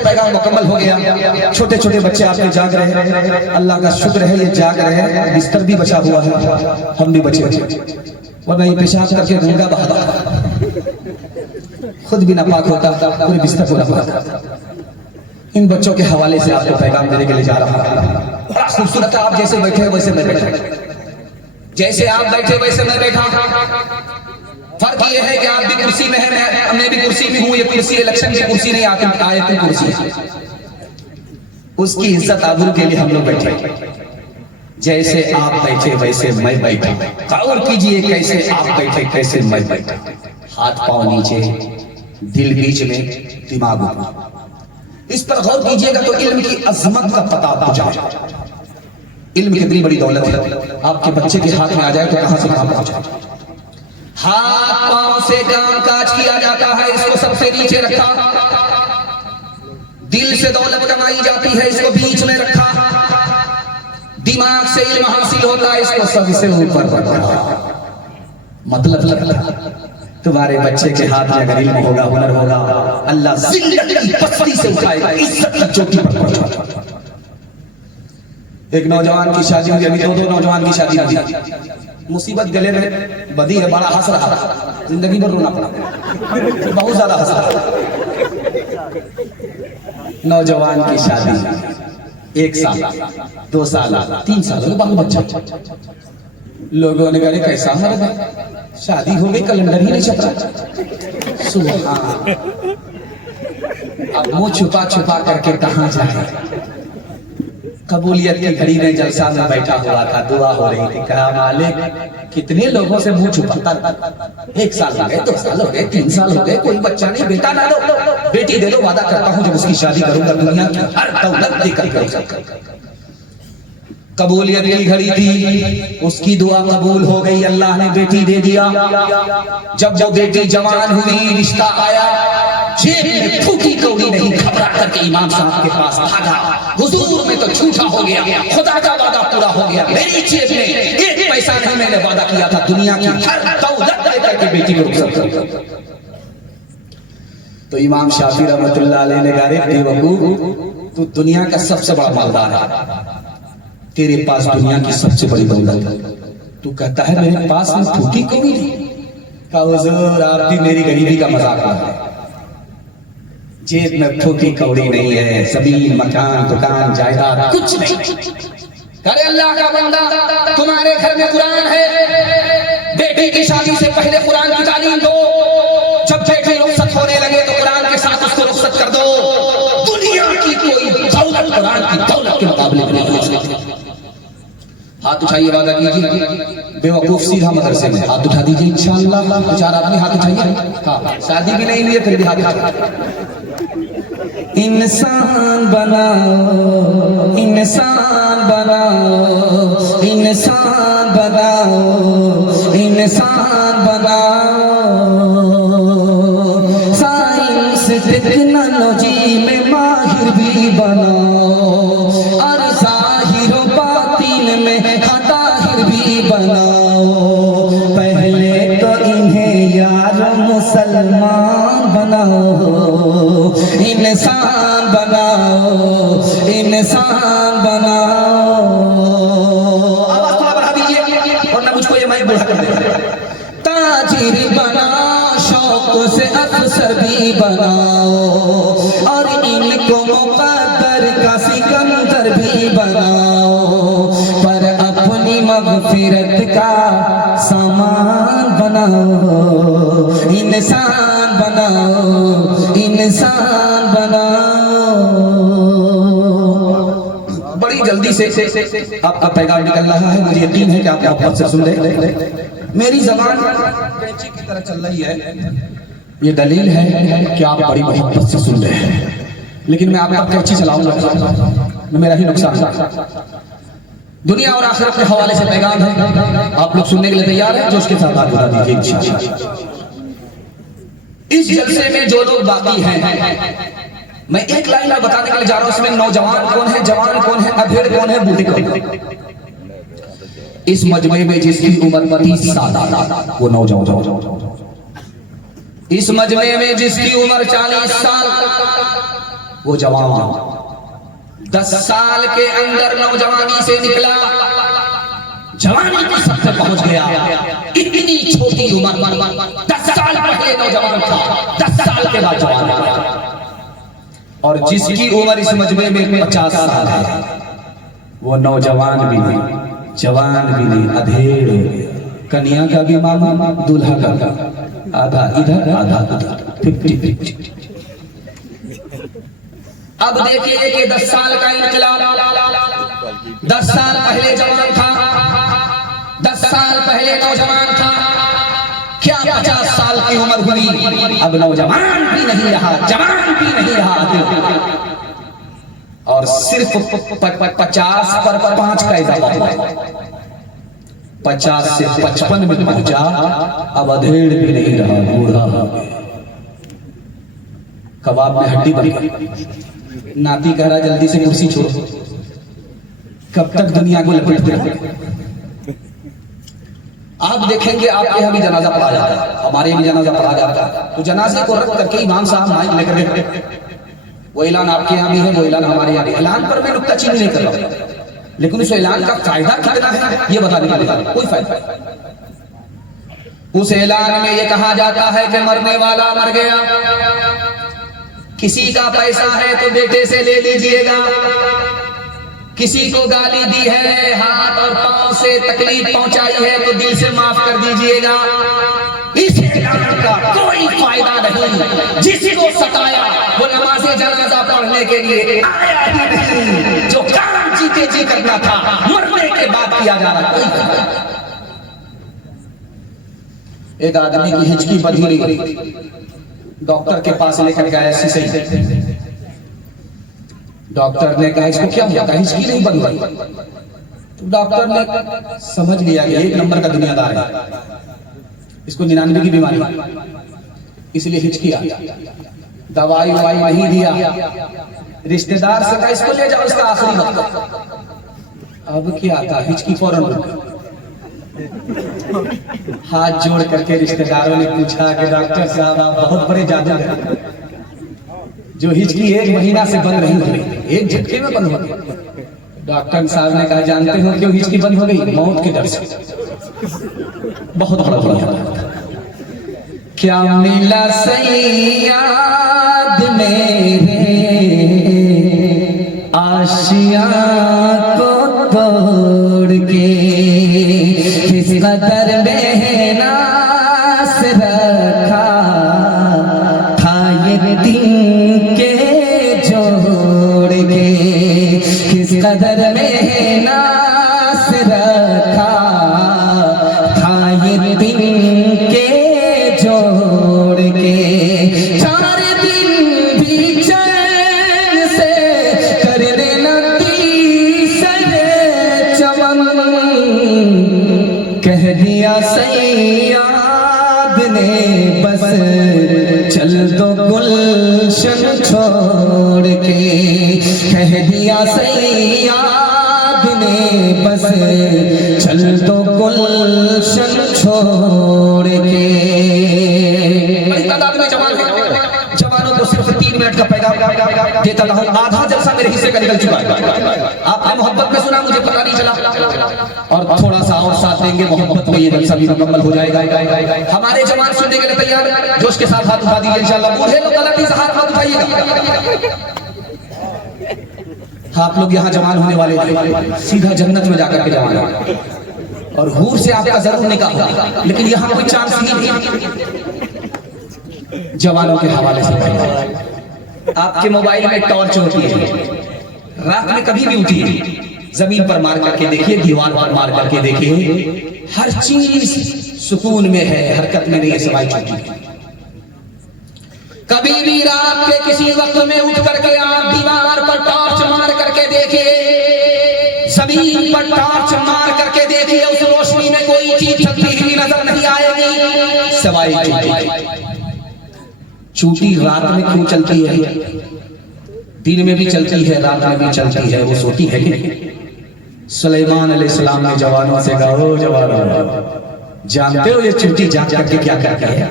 पैगाम मुकम्मल हो गया। छोटे छोटे बच्चे आपके जाग रहे हैं, अल्लाह का शुक्र है ये जाग रहे हैं। बिस्तर भी बचा हुआ है, हम भी बचे वरना ये पेशाब करके गंगा बहाता, खुद भी नापाक होता, पूरे बिस्तर को नापाक। इन बच्चों के हवाले से आपको पैगाम देने के लिए जा रहा है। बड़ा खूबसूरत, आप जैसे बैठे वैसे मैं बैठा, जैसे आप बैठे वैसे मैं बैठा। फर्क ये है कि आप भी कुर्सी में हैं, मैं भी कुर्सी में हूँ। ये कुर्सी इलेक्शन की कुर्सी नहीं, आयत कुर्सी। उसकी इज्जत आबरू के लिए हम लोग बैठे। जैसे आप बैठे वैसे मैं बैठा। गौर कीजिए कैसे आप बैठे कैसे मैं बैठा। हाथ पांव नीचे, दिल बीच में, दिमाग ऊपर। इस पर गौर कीजिएगा तो इल्म की अजमत का पता आपको जाए। इल्म कितनी बड़ी दौलत है, आपके बच्चे के हाथ में आ जाए तो कहां से कहां पहुंच जाए। हाथ पांव से काम काज किया जाता है, इसको सबसे नीचे रखा। दिल से दौलत कमाई जाती है, इसको बीच में रखा। दिमाग से इल्म हासिल होता है, इसको सबसे ऊपर रखा। मतलब तुम्हारे बच्चे के हाथ में अगर इल्म होगा, हुनर होगा, अल्लाह जिंदगी की पसली से उठाएगा, इज्जत की चोटी पर पहुंचाएगा। एक नौजवान की शादी हुई, अभी दो नौजवान की शादी हुई। मुसीबत गले में बदी है, बड़ा हंस रहा, जिंदगी भर रोना पड़ा, बहुत ज्यादा हंस रहा। नौजवान की शादी, 1 साल 2 साल 3 साल बाल बच्चा। लोगों ने कहा कैसा मर्द है, शादी हो गई कैलेंडर ही नहीं छप रहा। सुभान, अब मुंह छुपा छुपा करके कहां जाए। कबूलियत की घड़ी में जलसा में बैठा हुआ था, दुआ हो रही थी। कहा मालिक कितने लोगों से मुंह छुपाता, 1 साल हो गए, 2 साल हो गए, 3 साल हो गए, कोई बच्चा नहीं, बेटा ना दो, बेटी दे दो। वादा करता हूं जब उसकी शादी करूंगा दुनिया की हर दौलत देकर करूंगा। कबूलियत की घड़ी थी, उसकी दुआ कबूल हो गई, अल्लाह ने बेटी दे दिया। जब वो बेटी जवान हुई, रिश्ता आया, जेब में फूकी कौड़ी नहीं, घबरा करके इमाम साहब के पास भागा। हुजूर में तो झूठा हो गया, खुदा का वादा पूरा हो गया, मेरी जेब में 1 पैसा नहीं, मैंने वादा किया था दुनिया की हर दौलत लेकर के बेटी को रुखसत। तो इमाम शाफी रहमतुल्लाह अलैह ने कहा, बेवकूफ, तू दुनिया का सबसे बड़ा मालदार है, तेरे पास दुनिया की सबसे बड़ी दौलत है, तू कहता है मेरे पास में फूटी कौड़ी नहीं। कहा हुजूर आप भी मेरी गरीबी का मजाक कर रहे हैं, जेब में फूटी कौड़ी नहीं है, जमीन मकान दुकान जायदाद कुछ नहीं। अरे अल्लाह का बंदा, तुम्हारे घर में कुरान है, बेटी की शादी से पहले कुरान की तालीम दो। जब बेटी रुखसत होने लगे तो कुरान के साथ उसको रुखसत कर दो। दुनिया की कोई दौलत कुरान की दौलत के मुकाबले नहीं हो सकती। हाथ उठाइए, वादा कीजिए। बेवकूफ सीधा मदरसे में हाथ उठा दीजिए इंशाअल्लाह। 4 आदमी हाथ उठाइए। हाँ, शादी भी नहीं हुई है फिर भी हाथ उठाइए। इंसान बनाओ, इंसान बनाओ, इंसान बनाओ, इंसान बनाओ। साइंस टेक्नोलॉजी में माहिर भी बनाओ, और जाहिर बातिन में ताहिर भी बनाओ। पहले तो इन्हें यार मुसलमान बनाओ, इंसान बनाओ, इंसान बनाओ। आवाज थोड़ा बढ़ा दीजिए वरना मुझको ये माइक बढ़ा कर दे। ताजिर बनाओ, शौक से अफसर भी बनाओ, और इनको मुकद्दर का सिकंदर भी बनाओ। पर अपनी मगफिरत का सामान बनाओ, इंसान बनाओ, इंसान बनाओ। बड़ी जल्दी से आपका पैगाम निकल रहा है, मुझे यकीन है कि आप मोहब्बत से सुन रहे। मेरी ज़बान कैंची की तरह चल रही है, ये दलील है कि आप बड़ी मोहब्बत से सुन रहे हैं। लेकिन मैं आपका कैंची चलाऊंगा, मेरा ही नुकसान। दुनिया और आखिरत के हवाले से पैगाम है, आप लोग सुनने के लिए तैयार हैं? जो उसके साथ हाथ उठा दीजिए इंशाअल्लाह। इस जलसे में जो लोग बाकी हैं, मैं एक लाइन में बताने के लिए जा रहा हूं। इसमें नौजवान कौन है, जवान कौन है, अधेड़ कौन है, बूढ़े कौन है। इस मजमे में जिसकी उम्र 30 साल, वो नौजवान। इस मजमे में जिसकी उम्र 40 साल, वो जवान 10 साल के अंदर नौजवानी से निकला, जवानी की सद पे पहुंच गया। इतनी छोटी उम्र, 10 साल पहले नौजवान था, 10 साल के बाद जवान हो गया। और जिसकी उम्र इस मजमे में 50 साल है, वो नौजवान भी नहीं, जवान भी नहीं, अधेड़ हो गया। कन्या का भी मामा, दूल्हा का आधा इधर आधा उधर, 50-50। अब देखिए कि 10 साल का इनकलाब, 10 साल पहले जवान था, 10 साल पहले नौजवान था, क्या 50 साल की उम्र हुई, अब नौजवान भी नहीं रहा, जवान भी नहीं रहा, और सिर्फ 50 पर 5 का इजाफा हुआ, 50 से 55 में पहुंचा, अब अधेड़ भी नहीं रहा, बूढ़ा हो गया। कबाब में हड्डी बन गई। नाती कह रहा जल्दी से कुर्सी छोड़ो, कब तक दुनिया को लपेटते रहोगे। आप देखेंगे आपके यहाँ भी जनाजा पढ़ा जाता है, हमारे यहाँ भी जनाजा पढ़ा जाता है, तो जनाजे को रख करके इमाम साहब माइक लेकर के, वो ऐलान आपके यहाँ भी है, वो ऐलान हमारे यहाँ भी। ऐलान पर मैं नुक्ताचीनी नहीं कर रहा, लेकिन उस ऐलान का फायदा कितना है ये बताने के लिए कोई फायदा। उस ऐलान में ये कहा जाता है कि मरने वाला मर गया, किसी का पैसा है तो बेटे से ले लीजिएगा, किसी को गाली दी है, हाथ और पांव से तकलीफ पहुंचाई है तो दिल से माफ कर दीजिएगा। इस ऐलान का कोई फायदा नहीं। जिसको सताया वो नमाज़े जनाजा पढ़ने के लिए आया ही नहीं। जो काम जीते जी करना था मरने के बाद किया जा रहा। एक आदमी की हिचकी बंधी गई, डॉक्टर के पास लेकर गया, ऐसी सही। डॉक्टर ने कहा इसको क्या हुआ, हिचकी नहीं बंद हुई। तो डॉक्टर ने समझ लिया कि 1 नंबर का दुनियादार है, इसको 99 की बीमारी, इसलिए हिचकी आ। दवाई ववाई नहीं दिया, रिश्तेदार से कहा इसको ले जाओ, इसका आखिरी वक्त। अब क्या था, हिचकी फौरन रुक। हाथ जोड़ करके रिश्तेदारों ने पूछा कि डॉक्टर साहब आप बहुत बड़े जादूगर, जो हिचकी 1 महीना से बंद नहीं हो रही, एक झटके में बंद हो गई। डॉक्टर साहब ने कहा जानते हो क्यों हिचकी बंद हो गई? मौत के डर से। बहुत बड़ा बढ़िया। क्या मिला सही याद मेरे आशिया को तोड़ के, किस कदर बेनास रखा था ये दिन के जोड़ के, किस कदर बेनास रखा था ये दिन के जोड़ के। 4 दिन भी चैन से कर देना तीसरे चमन, कह दिया सैयाद ने बस चल दो गुलशन छोड़ के, कह दिया सैयाद ने बस चल दो गुलशन छोड़ के। बड़ी तादाद में जवानों को सिर्फ 3 मिनट का पैगाम देता रहा, आधा जलसा मेरे हिस्से का निकल चुका है। आपने मोहब्बत में सुना, मुझे पता नहीं चला, और थोड़ा सा और साथ देंगे मोहब्बत में ये जलसा भी मुकम्मल हो जाएगा। हमारे जवान सुनने के लिए तैयार, जोश के साथ हाथ उठा दीजिए इंशाअल्लाह। बूढ़े लोग गलती से हाथ उठाइएगा। आप लोग यहाँ जवान होने वाले सीधा जन्नत में जाकर के जवान हैं, और हूर से आपका जरूर निकाह होगा, लेकिन यहाँ कोई चांस नहीं। जवानों के हवाले से आपके मोबाइल में टॉर्च होती है, रात में कभी भी उठिए, जमीन पर मार करके देखिए, दीवार पर मार करके देखिए, हर चीज सुकून में है, हरकत में नहीं है, सवाई छुट्टी है। कभी भी रात के किसी वक्त में उठ करके आप दीवार पर टॉर्च मार करके देखिए, जमीन पर टॉर्च मार करके देखिए, उस रोशनी में कोई चीज चलती हुई नजर नहीं आएगी, सवाई छुट्टी। चूटी रात में क्यों चलती है? दिन में भी चलती है, रात में भी चलती है, वो सोती है कि सुलेमान अलैहिस्सलाम ने जवानों से कहा, ओ जवानों, जानते हो ये चूटी जाग करके क्या करती है?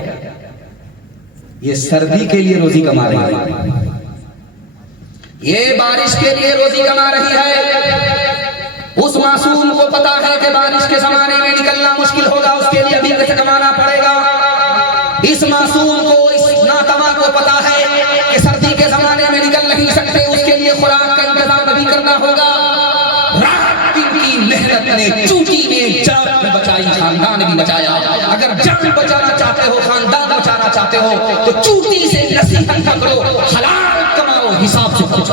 ये सर्दी के लिए रोजी कमा रही है। ये बारिश के लिए रोजी कमा रही है। उस मासूम को पता है कि बारिश के जमाने में निकलना मुश्किल होगा, उसके लिए भी पैसे कमाना पड़ेगा। इस मासूम को, इस नातवा को पता है कि सर्दी के जमाने में निकल नहीं सकते, उसके लिए खुराक का इंतजाम भी करना होगा। रात दिन की मेहनत ने, चूटी ने जान भी बचाई, खानदान भी बचाया। अगर जान बचाना चाहते हो, खानदान बचाना चाहते हो, तो चूटी से नसीहत पकड़ो, हलाल कमाओ, हिसाब से खर्च।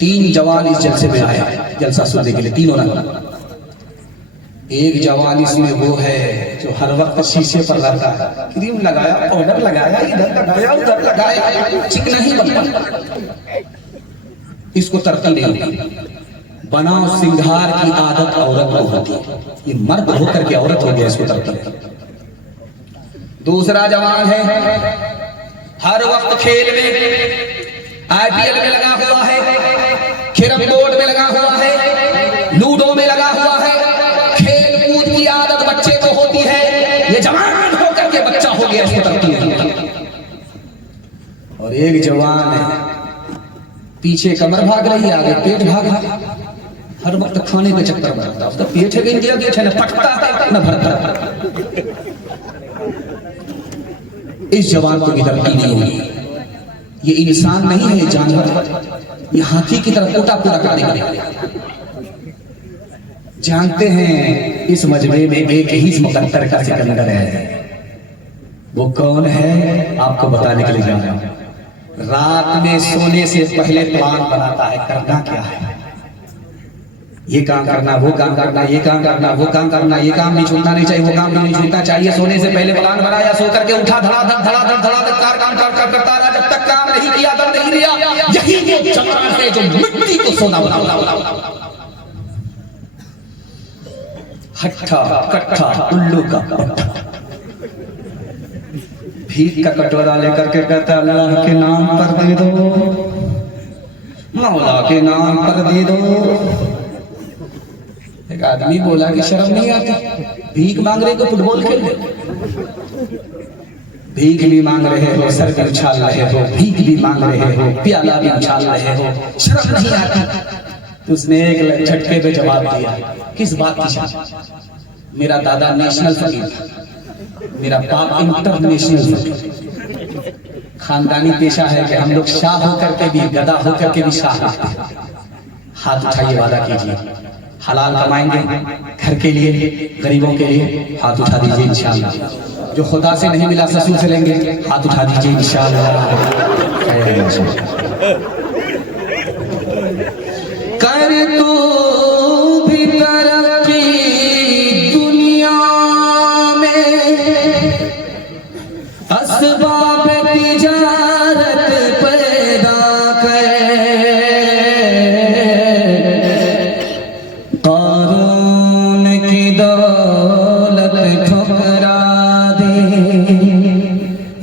3 जवान इस जलसे में आया जलसा सुनने के लिए, तीनों ना। एक जवान इसमें वो है जो हर वक्त शीशे पर रहता है, क्रीम लगाया, पाउडर लगाया, इधर लगाया, उधर लगाया, चिकना ही बनता। इसको तरक्की नहीं होती। बनाव सिंगार की आदत औरत को होती है, ये मर्द होकर के औरत हो गया, इसको तरक्की। दूसरा जवान है हर वक्त खेल में, IPL में लगा हुआ है, कैरम बोर्ड में लगा हुआ है, लूडो में लगा हुआ है। खेल कूद की आदत बच्चे को होती है, ये जवान होकर के बच्चा हो गया, इसको तरक्की है। और एक जवान है, पीछे कमर भाग रही है, आगे पेट भाग रहा है, हर वक्त खाने के चक्कर में रहता है। उसका पेट है कि इंडिया गेट है, न पटता है न भरता। इस जवान को भी तरक्की नहीं होगी। ये इंसान नहीं है, ये जानवर, ये हाथी की तरफ कोटा पूरा कार्य करेगा। जानते हैं इस मजमे में एक ही मुकद्दर का सिकंदर है। वो कौन है आपको बताने के लिए जा रहा हूं। रात में सोने से पहले प्लान बनाता है, करना क्या है, ये काम करना, वो काम करना, ये काम करना, वो काम करना, ये काम नहीं छूटना नहीं चाहिए, वो काम नहीं छूटना चाहिए। सोने से पहले प्लान बनाया, सो करके उठा, धड़ाधड़ धड़ाधड़ धड़ाधड़ काम करता रहा, जब तक काम नहीं किया दम नहीं लिया। यही वो जवान है जो मिट्टी को सोना बना, हट्ठा कट्ठा उल्लू का पट्टा। भीख का कटोरा लेकर के कहता, अल्लाह के नाम पर दे दो, मौला के नाम पर दे दो। एक आदमी बोला कि शर्म नहीं आती, भीख मांग रहे को फुटबॉल खेल रहे, भीख भी मांग रहे हो, सर भी उछाल रहे हो, भीख भी मांग रहे हो, प्याला भी उछाल रहे हो, शर्म नहीं आती। तो उसने एक झटके पे जवाब दिया, किस बात की शर्म? मेरा दादा नेशनल फकीर था, मेरा बाप इंटरनेशनल फकीर। खानदानी पेशा है कि हम लोग शाह होकर के भी, गदा होकर के भी शाह रहते हैं। हाथ उठाइए, वादा कीजिए, हलाल कमाएंगे घर के लिए, गरीबों के लिए। हाथ उठा दीजिए इंशाअल्लाह। जो खुदा से नहीं मिला ससुर से लेंगे, हाथ उठा दीजिए इंशाअल्लाह। कर तू भी तरक्की दुनिया में, असबाब तिजारत पैदा कर, कारून की दौलत ठुकरा दे,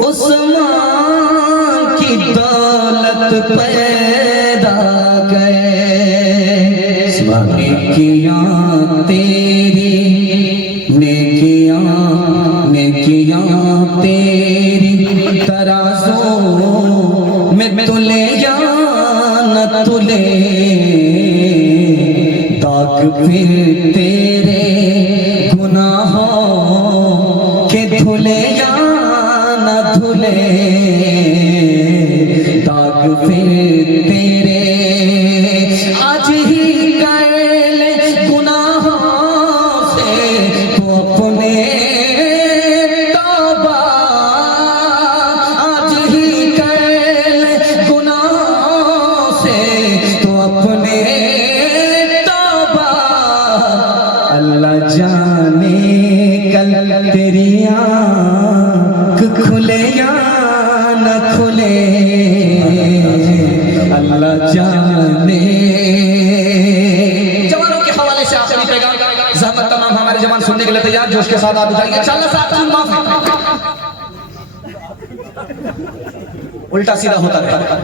उस्मान की दौलत पैदा कर। नेकियां तेरी, नेकियां तेरी तराजू में तुले या न तुले, ताक फिर तेरे गुनाहों के धुले या न धुले, ताक फिर तेरे आज ही तेरी आँख खुले या न खुले, अल्लाह जाने। जवानों के हवाले से आखिरी पैगाम, ज़हमत तमाम हमारे जवान सुनने के लिए तैयार, जोश के साथ आप उठाइए। इंशाअल्लाह साथ माफ उल्टा सीधा होता रहता,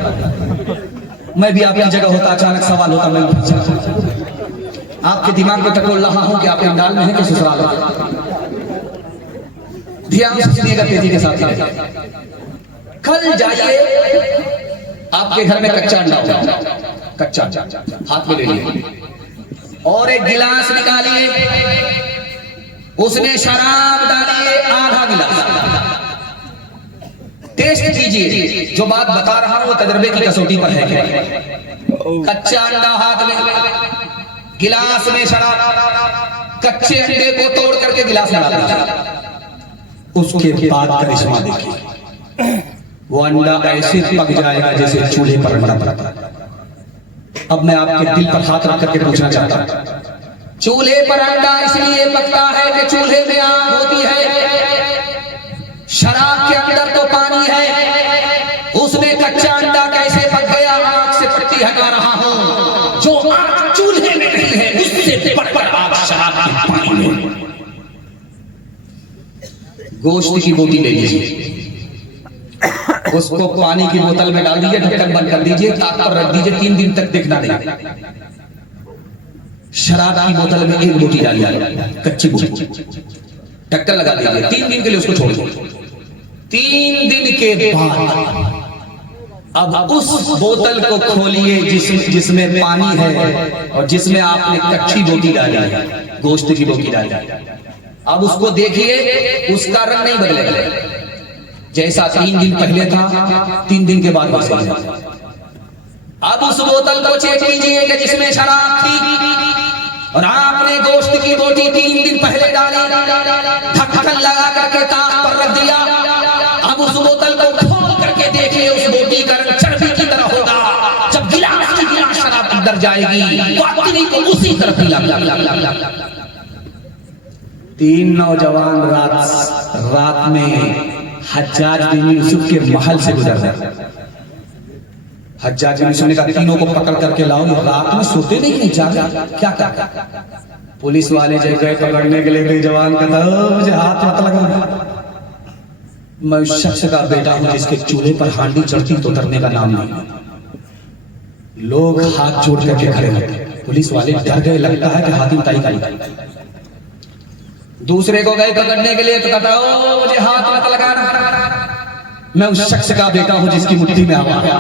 मैं भी आपकी जगह होता, अचानक सवाल होता, मैं आपके दिमाग में टटोल रहा हूं कि आप पंडाल में हैं कि ससुराल में। ध्यान से सुनिएगा तेजी के साथ। कल जाइए, आपके घर में कच्चा अंडा होगा, कच्चा हाथ में ले लिए और एक गिलास निकालिए, उसमें शराब डालिए आधा गिलास, टेस्ट कीजिए। जो बात बता रहा हूं वो तजर्बे की कसौटी पर है क्या? कच्चा अंडा हाथ में, गिलास में शराब, कच्चे अंडे को तोड़ करके गिलास में डाला, उसके बाद करिश्मा देखिए, वो अंडा ऐसे पक जाएगा जैसे चूल्हे पर अंडा पड़ता है। अब मैं आपके दिल पर हाथ रख करके पूछना चाहता हूं, चूल्हे पर अंडा इसलिए पकता है कि चूल्हे में आग होती है, शराब के अंदर तो पानी है, उसमें कच्चा अंडा कैसे पक गया? आग से पट्टी हटा रहा हूं, जो आग चूल्हे में नहीं है उससे बढ़कर आग शराब के पानी में। गोश्त की बोटी ले लीजिए, उसको पानी की बोतल में डाल दीजिए, ढक्कन बंद कर दीजिए, ताक पर रख दीजिए, 3 दिन तक देखना नहीं। शराब की बोतल में एक बोटी डालिए, कच्ची बोटी, ढक्कन लगा दीजिए, 3 दिन के लिए उसको छोड़ दीजिए। 3 दिन के बाद अब उस बोतल को खोलिए जिसमें पानी है और जिसमें आपने कच्ची बोटी डाली है, गोश्त की बोटी डाली है। अब उसको देखिए, उसका रंग नहीं बदलेगा, जैसा 3 दिन पहले था 3 दिन के बाद वैसा ही। अब उस बोतल को चेक कीजिए कि जिसमें शराब थी और आपने गोश्त की बोटी 3 दिन पहले डाली, ढक्कन लगा करके ताक पर रख दिया। अब उस बोतल को खोल करके देखिए, उस बोटी का रंग चर्बी की तरह होगा। जब गिलास की गिलास शराब अंदर जाएगी, बातनी को उसी तरफ पिला। 3 नौजवान रात में हज्जाज बिन यूसुफ के महल से गुजर रहे। हज्जाज बिन यूसुफ ने कहा, तीनों को पकड़ करके लाओ, रात में सोते नहीं है, जागा क्या कर? पुलिस वाले जब गए पकड़ने के लिए, जवान का था, मुझे हाथ मत लगा, मैं उस शख्स का बेटा हूं जिसके चूल्हे पर हांडी चढ़ती तो उतरने का नाम नहीं। लोग हाथ जोड़ करके खड़े होते, पुलिस वाले डर गए, लगता है कि हाथी उठाई गई। दूसरे को गए पकड़ने के लिए तो कहता, ओ मुझे हाथ मत लगाना, मैं उस शख्स का बेटा हूं जिसकी मुट्ठी में हवा है।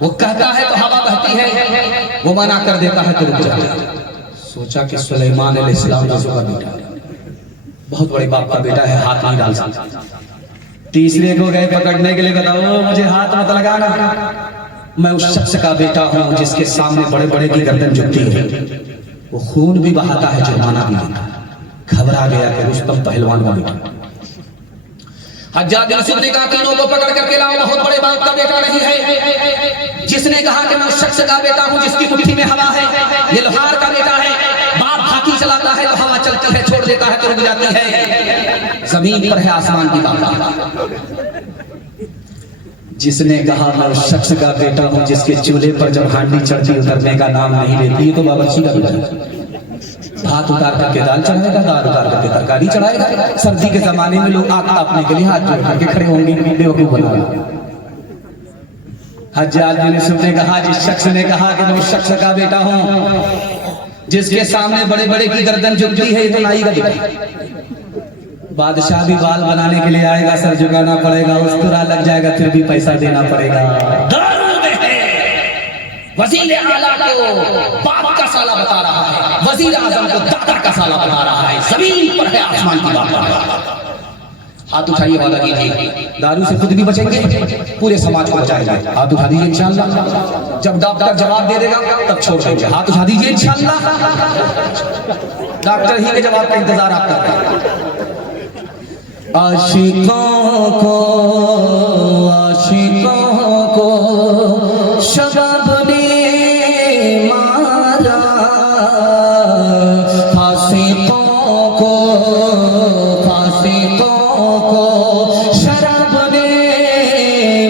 वो कहता है तो हवा बहती है, वो मना कर देता है तो रुक जाता है। सोचा कि सुलेमान अलैहिस्सलाम का बेटा, बहुत बड़े बाप का बेटा है, हाथ नहीं डाल सकता। तीसरे को गए पकड़ने के लिए, बताओ मुझे हाथ मत लगाना, मैं उस शख्स का बेटा हूं जिसके सामने बड़े बड़े की गर्दन झुकती है, वो खून भी बहाता है, जुर्माना भी देता है। घबरा गया कि रुस्तम पहलवान का बेटा। हज्जाज बिन यूसुफ ने कहा, तीनों को पकड़ करके लाओ, बहुत बड़े बाप का बेटा नहीं है जिसने कहा कि मैं उस शख्स का बेटा हूं जिसकी मुट्ठी में हवा है। ये लोहार का बेटा है, बाप हाथी चलाता है तो हवा चलती है, छोड़ देता है तो रुक जाती है, जमीन पर है आसमान की बात। जिसने कहा मैं उस शख्स का बेटा हूं जिसके चूल्हे पर जब हांडी चढ़ती उतरने का नाम नहीं लेती, तो बावर्ची का बेटा भात उतार करके दाल चढ़ाएगा, दाल उतार करके तरकारी चढ़ाएगा। सर्दी के जमाने में लोग आग तापने के लिए हाथ जोड़ करके खड़े होंगे, बेवकूफ बनाएगा। हज्जाज बिन यूसुफ ने कहा, जिस शख्स ने कहा कि मैं उस शख्स का बेटा हूं जिसके सामने बड़े बड़े की गर्दन झुकती है, तो नाई का बेटा। बादशाह भी बाल बनाने के लिए आएगा, सर झुकाना पड़ेगा, उस्तरा लग जाएगा, फिर भी पैसा देना पड़ेगा। वजीर आला को बाप का साला बता रहा है, वजीर आजम को दादा का साला बता रहा है, जमीन पर है आसमान की बात। हाथ उठाइए, वादा कीजिए, दारू से खुद भी बचेंगे, पूरे समाज को बचाएंगे। हाथ उठा दीजिए इंशाअल्लाह, जब डॉक्टर जवाब दे देगा तब छोड़ देंगे। हाथ उठा दीजिए इंशाअल्लाह, डॉक्टर ही के जवाब का इंतजार आप कर रहे हैं। आशिकों को शबाब ने मारा, फासिकों को शराब ने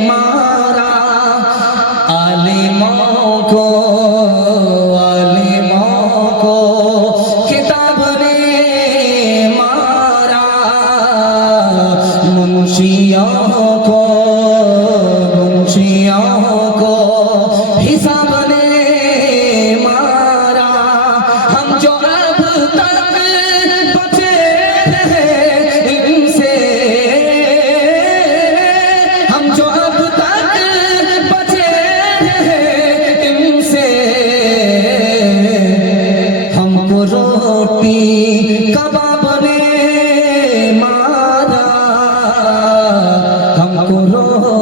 मारा, आलिमों को किताब ने मारा, मुंशियों को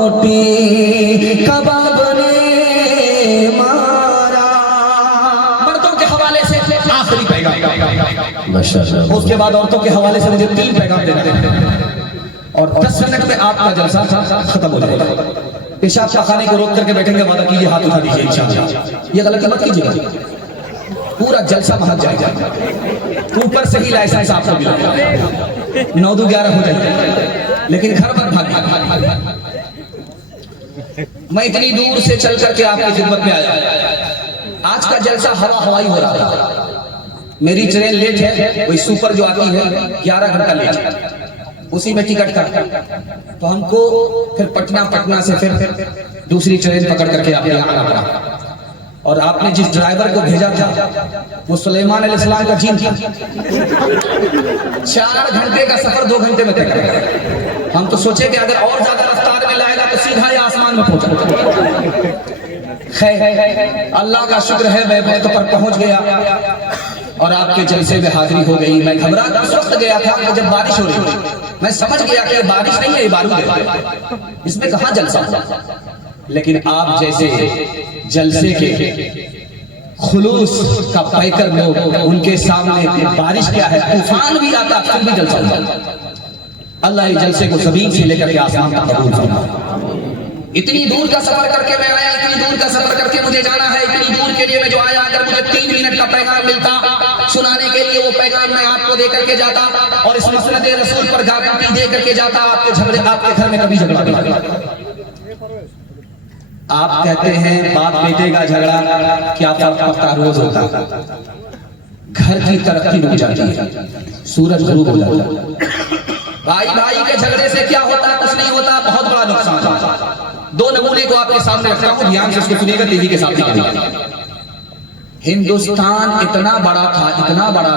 रोटी कबाब ने मारा। मर्दों के हवाले से आखिरी पैगाम, माशाअल्लाह। उसके बाद औरतों के हवाले से मुझे 3 पैगाम देना है और 10 मिनट में आपका जलसा खत्म हो जाएगा। पेशाब पखाने को रोक करके बैठेंगे, वादा कीजिए, हाथ उठा दीजिए इंशाअल्लाह। ये गलती मत कीजिएगा, पूरा जलसा महक जाएगा। ऊपर से ही लाइसेंस आपको मिलेगा, 9-11 हो जाएगा, लेकिन घर मत भागिए। मैं इतनी दूर से चल करके आपकी खिदमत में आया। आज का जलसा हवा हवाई हो रहा है। मेरी ट्रेन लेट है, वही सुपर जो आती है 11 घंटा लेट है, उसी में टिकट कर, तो हमको फिर पटना से फिर दूसरी ट्रेन पकड़ करके आपके यहाँ आना पड़ा। और आपने जिस ड्राइवर को भेजा था वो सुलेमान अलैहिस्सलाम का जीन था। 4 घंटे का सफर 2 घंटे में तय करेगा। हम तो सोचे कि अगर और ज्यादा रफ्तार में लाएगा तो सीधा ही आसमान में पहुंचा। खैर अल्लाह का शुक्र है मैं वक्त पर पहुंच गया और आपके जलसे में हाजिरी हो गई। मैं घबरा उस वक्त गया था जब बारिश हो रही थी। मैं समझ गया कि बारिश नहीं है, बारूद है, इसमें कहां जलसा हुआ। लेकिन आप जैसे जलसे के खुलूस का पैकर लोग, उनके सामने बारिश क्या है, तूफान भी आता फिर भी जलसा हुआ। अल्लाह इस जलसे को जमीन से लेकर के आसमान तक कबूल फरमाए। इतनी दूर का सफर करके मैं आया, इतनी दूर का सफर करके मुझे जाना है, इतनी दूर के लिए मैं जो आया, अगर मुझे 3 मिनट का पैगाम मिलता सुनाने के लिए, वो पैगाम मैं आपको दे करके जाता और इस मसनद रसूल पर गारंटी दे करके जाता। आपके घर में कभी झगड़ा नहीं। आप कहते हैं बाप बेटे का झगड़ा क्या फर्क पड़ता, रोज होता। घर की तरक्की रुक जाती है, सूरज गुरूब हो जाता है। भाई भाई के झगड़े से क्या होता, कुछ नहीं होता, बहुत बड़ा नुकसान होता। 2 नमूने को आपके सामने रखता हूं, ध्यान से इसको सुनिएगा, टीवी के साथ। हिंदुस्तान इतना बड़ा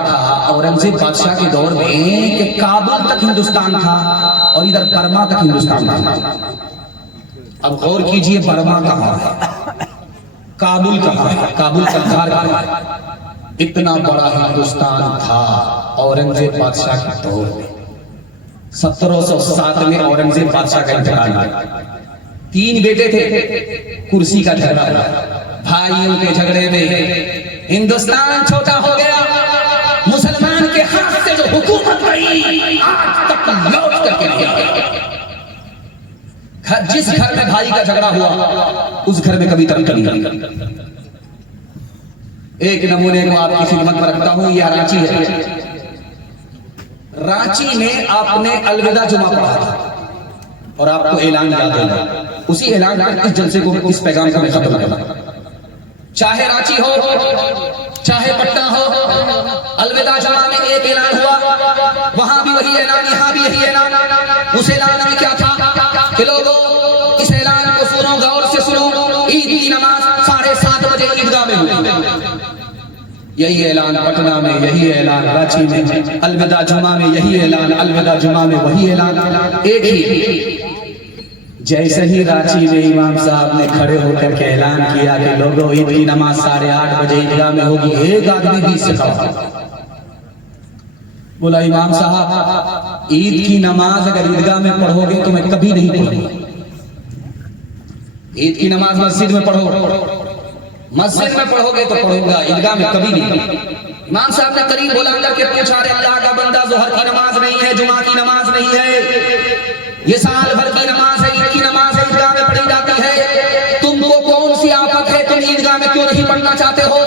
था औरंगजेब बादशाह के दौर में कि काबुल तक हिंदुस्तान था और इधर बर्मा तक हिंदुस्तान था। अब गौर कीजिए, बर्मा कहां है, काबुल कहां है, काबुल कंधार कहां है। इतना बड़ा हिंदुस्तान था औरंगजेब बादशाह के दौर में। 1707 में औरंगजेब बादशाह का इंतकाल हुआ। 3 बेटे थे, कुर्सी का झगड़ा हुआ। भाइयों के झगड़े में हिंदुस्तान छोटा हो गया। मुसलमान के हाथ से जो हुकूमत गई आज तक लौट करके नहीं आई। जिस घर में भाई का झगड़ा हुआ उस घर में कभी तरक्की नहीं। एक नमूने को आपकी खिदमत में रखता हूं, यह रांची है। रांची में आपने अलविदा जुमा पढ़ा था और आपको ऐलान याद होगा। उसी ऐलान पर इस जलसे को, इस पैगाम को मैं खत्म करता। चाहे रांची हो चाहे पटना हो, अलविदा जुमा में एक ऐलान हुआ, वहां भी वही ऐलान, यहां भी यही ऐलान। उस ऐलान में क्या था कि लोगों इस ऐलान को सुनो, गौर से सुनो। ईद की नमाज 7:30 बजे ईदगाह में हुई। यही ऐलान पटना में, यही ऐलान रांची में, अलविदा जुमा में यही ऐलान, अलविदा जुमा में वही ऐलान। एक ही जैसे ही रांची में इमाम साहब ने खड़े होकर के ऐलान किया कि लोगों ईद की नमाज 8:30 बजे ईदगाह में होगी, एक आदमी बीच से खड़ा बोला, इमाम साहब ईद की नमाज अगर ईदगाह में पढ़ोगे तो मैं कभी नहीं पढ़ूंगा। ईद की नमाज मस्जिद में पढ़ो, मस्जिद में पढ़ोगे तो पढ़ूंगा, ईदगाह में कभी नहीं। इमाम साहब ने करीब बुला करके पूछा, अरे अल्लाह का बंदा, जोहर की नमाज नहीं है, जुमा की नमाज नहीं है, ये साल भर की नमाज है, ईद की नमाज है, ईदगाह में पढ़ी जाती है, तुमको कौन सी आफत है, तुम ईदगाह में क्यों नहीं पढ़ना चाहते हो?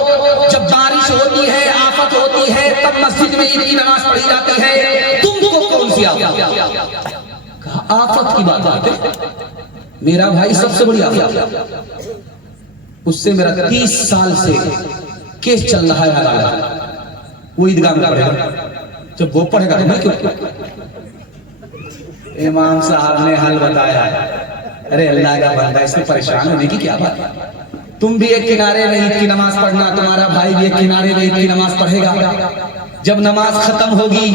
जब बारिश होती है, आफत होती है, तब मस्जिद में ईद की नमाज पढ़ी जाती है, तुमको कौन सी आफत? आफत की बात है, मेरा भाई सबसे बड़ी आफत। उससे मेरा 30 साल से केस चल रहा है, वो ईदगाह में पढ़ेगा, जब वो पढ़ेगा तो मैं क्यों? इमाम साहब ने हल बताया, अरे अल्लाह का बंदा, इसमें परेशान होने की क्या बात है? तुम भी एक किनारे में ईद की नमाज पढ़ना, तुम्हारा भाई भी एक किनारे में ईद की नमाज पढ़ेगा। जब नमाज खत्म होगी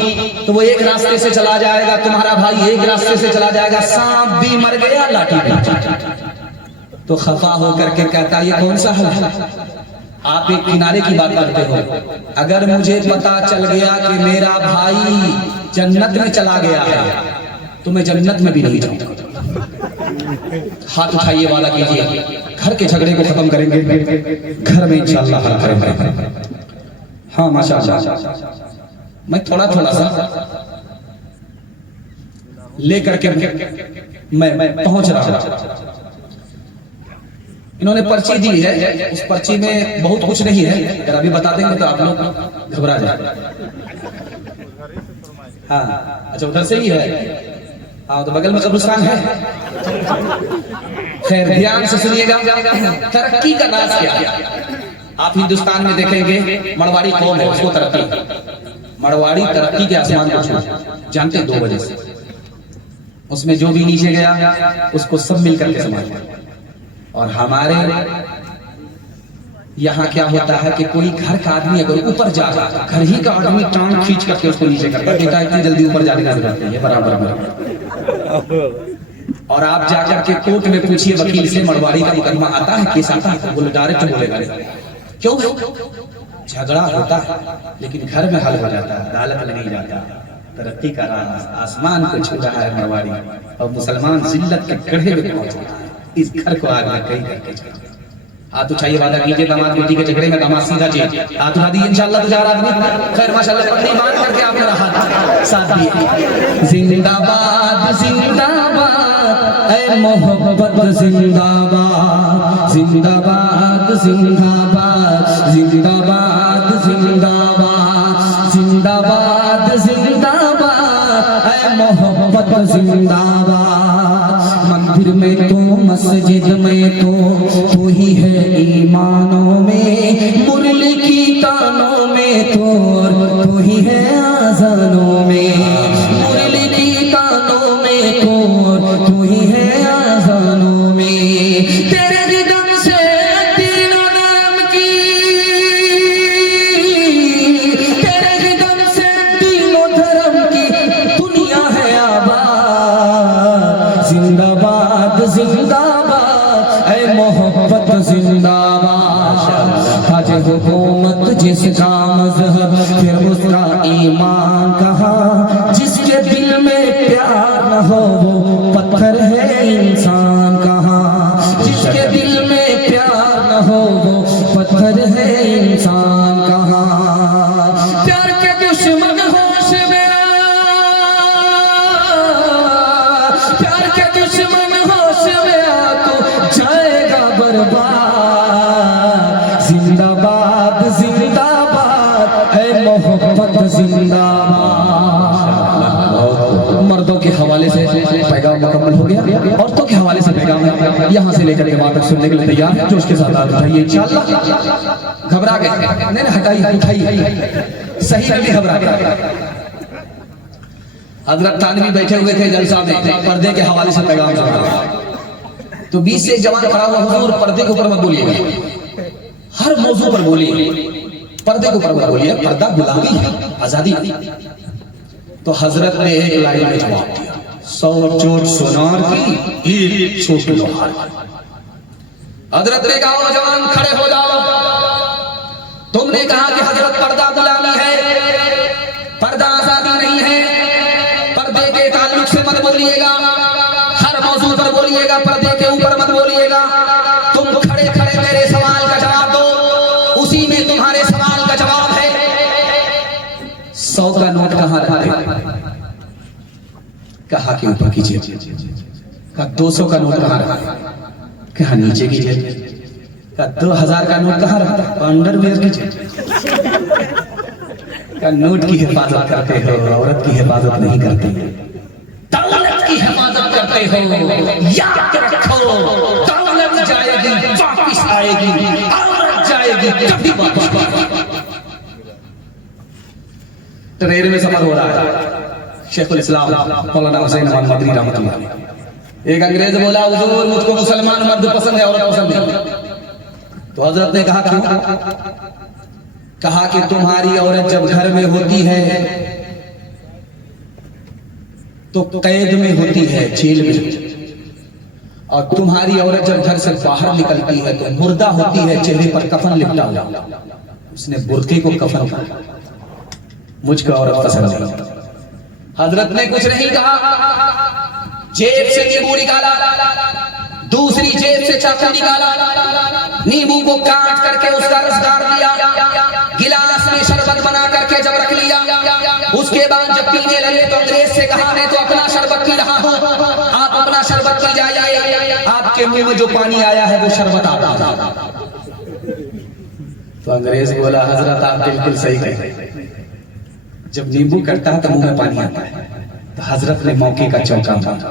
तो वो एक रास्ते से चला जाएगा, तुम्हारा भाई एक रास्ते से चला जाएगा, सांप भी मर गया, लाठी भी। तो खफा होकर के कहता, ये कौन सा हल है? आप एक किनारे की बात करते हो, अगर मुझे पता चल गया कि मेरा भाई जन्नत में चला गया है तो मैं जन्नत में भी नहीं जाऊंगा। हाथ उठाइए, वादा कीजिए घर के झगड़े को खत्म करेंगे, घर में इंशाअल्लाह हल करेंगे। हाँ माशाअल्लाह, मैं थोड़ा थोड़ा सा लेकर के मैं पहुंच रहा हूं। इन्होंने पर्ची दी है, उस पर्ची में बहुत कुछ नहीं है, अगर अभी बता देंगे तो आप लोग घबरा जाए। हाँ अच्छा, उधर से ही है। हाँ तो बगल में कब्रिस्तान है। खैर ध्यान से सुनिएगा, तरक्की का राज क्या है। आप हिंदुस्तान में देखेंगे मड़वाड़ी कौन है, उसको तरक्की, मड़वाड़ी तरक्की के आसमान को छू जानते हैं 2 वजह से। उसमें जो भी नीचे गया उसको सब मिल करके संभालते। और हमारे यहाँ क्या होता है कि कोई घर का आदमी अगर ऊपर जा रहा है, घर ही का आदमी टांग खींच करके उसको नीचे करता है, बेटा इतनी जल्दी ऊपर जाने की जरूरत नहीं है, बराबर में। और आप जाकर के कोर्ट में पूछिए वकील से, मड़वाड़ी का मुकदमा आता है, केस आता है, तो बोले डायरेक्ट बोलेगा क्यों झगड़ा होता है, लेकिन घर में हल हो जाता है, अदालत में नहीं जाता। तरक्की का राज आसमान को छू रहा है मड़वाड़ी, और मुसलमान जिल्लत के गड्ढे में पहुंच रहा है। इस घर को आग में कहीं करके हाथ उठाइए, वादा कीजिए दामाद बेटी के झगड़े में दामाद सीधा जी हाथ उठा दीजिए इंशाअल्लाह। तो 4 आदमी खैर माशाअल्लाह पत्नी मान करके आप मेरा हाथ साथ दिए। जिंदाबाद जिंदाबाद ऐ मोहब्बत जिंदाबाद, जिंदाबाद जिंदाबाद जिंदाबाद जिंदाबाद जिंदाबाद जिंदाबाद ऐ मोहब्बत जिंदाबाद। मंदिर में तो मस्जिद में तो ही है ईमानों में, मुरली की तानों में तो ही है आज़ानों में, मुरली की तानों में तो ही है आज़ानों में। तेरे रिदम से तीनों नाम की, तेरे रिदम से तीनों धर्म की दुनिया है आबाद। जिंदाबाद जिंदाबाद ऐ मोहब्बत जिंदाबाद। ताजे हुकूमत जिसका मजहब फिर उसका ईमान कहाँ, जिसके दिल में प्यार न हो वो पत्थर है इंसान कहाँ, जिसके दिल में प्यार न हो वो पत्थर है इंसान कहाँ। प्यार के दुश्मन होश में प्यार के दुश्मन होश में आ तो जाएगा बर्बाद। जिंदाबाद जिंदाबाद ऐ मोहब्बत जिंदाबाद। मर्दों के हवाले से पैगाम मुकम्मल हो गया, औरतों के हवाले से पैगाम है, यहाँ से लेकर के वहां तक सुनने के लिए तैयार है। जो उसके साथ हाथ उठाइए इंशाअल्लाह। घबरा गए नहीं, हटाइए उठाइए, सही में भी घबरा गए। हजरत थानवी बैठे हुए थे जलसा में, पर्दे के हवाले से पैगाम सुना रहे। तो 20 से एक जवान खड़ा हुआ, हुजूर पर्दे के ऊपर मत बोलिएगा, हर मौजू पर बोलिए, पर्दे के ऊपर मत बोलिए, पर्दा गुलामी है, आजादी। तो हजरत ने एक लाइन में जवाब दिया, 100 चोट सोनार की, 1 चोट लोहार की। हजरत ने कहा जवान खड़े हो जाओ, तुमने कहा कि हजरत पर्दा गुलामी है, पर्दा आजादी नहीं है, पर्दे के ताल्लुक से मत बोलिएगा, हर मौजू पर बोलिएगा, पर्दे के ऊपर मत बोलिएगा। तुम खड़े खड़े मेरे सवाल का जवाब दो, उसी में तुम्हारे सवाल का जवाब है। 100 का नोट कहाँ रखते? कहा के ऊपर की जेब। कहा 200 का नोट कहाँ रखते? कहा नीचे की जेब। कहा 2000 का नोट कहाँ रखता? अंडरवेयर की जेब। का नोट की हिफाजत करते हो, औरत की हिफाजत नहीं करते, दौलत की हिफाजत करते हो। याद रखो, दौलत जाएगी वापिस आएगी, औरत जाएगी कभी वापस नहीं। ट्रेन में सफर हो रहा है, शेखुल इस्लाम मौलाना हुसैन मदनी रहमतुल्लाह। एक अंग्रेज बोला, हुजूर मुझको मुसलमान मर्द पसंद है, औरत पसंद नहीं। तो हजरत ने कहा क्यों? कहा कि तुम्हारी औरत जब घर में होती है तो कैद में होती है, जेल में, और तुम्हारी औरत जब घर से बाहर निकलती है तो मुर्दा होती है, चेहरे पर कफन लिपटा हुआ। उसने बुर्के को कफन कहा, मुझको औरत पसंद है। हजरत ने कुछ नहीं कहा, जेब से नींबू निकाला, दूसरी जेब से चाकू निकाला, नींबू को काट करके उसका रस गाड़ दिया, गिलास में शरबत बना करके जब रख लिया, उसके बाद जब पीने लगे तो अंग्रेज से कहा मैं तो अपना शरबत पी रहा हूं, आप अपना शरबत पी जाइए, आपके मुंह में जो पानी आया है वो शरबत आता। तो अंग्रेज बोला हजरत आप बिल्कुल सही कहे, जब नींबू कटता है तो मुंह में पानी आता है। तो हजरत ने मौके का चौका मारा,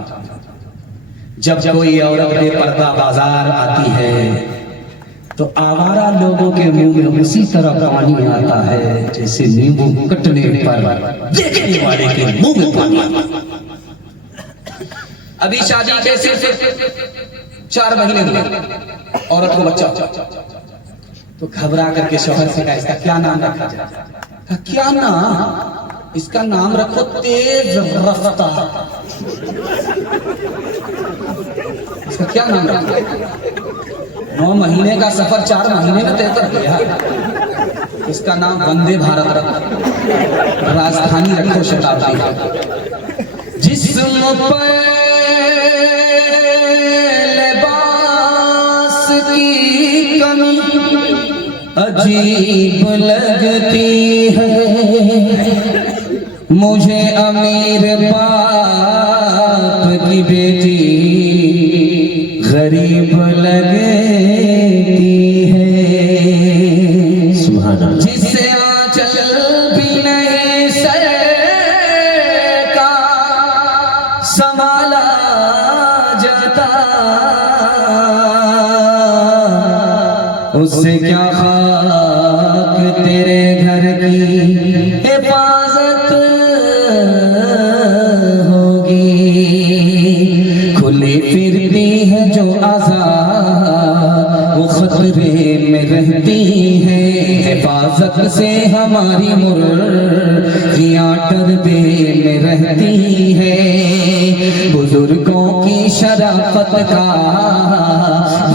जब कोई औरत बेपर्दा बाजार आती है तो आवारा लोगों के मुंह में उसी तरह पानी आता है जैसे नींबू कटने पर देखने वाले के मुंह में पानी आता। अभी शादी के सिर्फ 4 महीने हुए, औरत को बच्चा, तो घबरा करके शौहर से कहा इसका क्या नाम रखा जाए? कहा क्या नाम? इसका नाम रखो तेज रफ्तार। इसका क्या नाम रखा? 9 महीने का सफर 4 महीने में तय कर दिया। इसका नाम वंदे भारत रखो, राजधानी रखो शताब्दी। जिस्म पे लिबास की कमी अजीब लगती है, मुझे अमीर बाप की बेटी गरीब लगती है। सुभान अल्लाह। जिससे आंचल भी नहीं सर का संभाला जाता, उससे क्या खाक तेरे घर की हिफाजत होगी। खुली फिरती है जो आज़ाद वो खतरे में रहती है, हिफाजत से हमारी मुर्गियां डरबे में रहती है। बुजुर्गों की शराफत का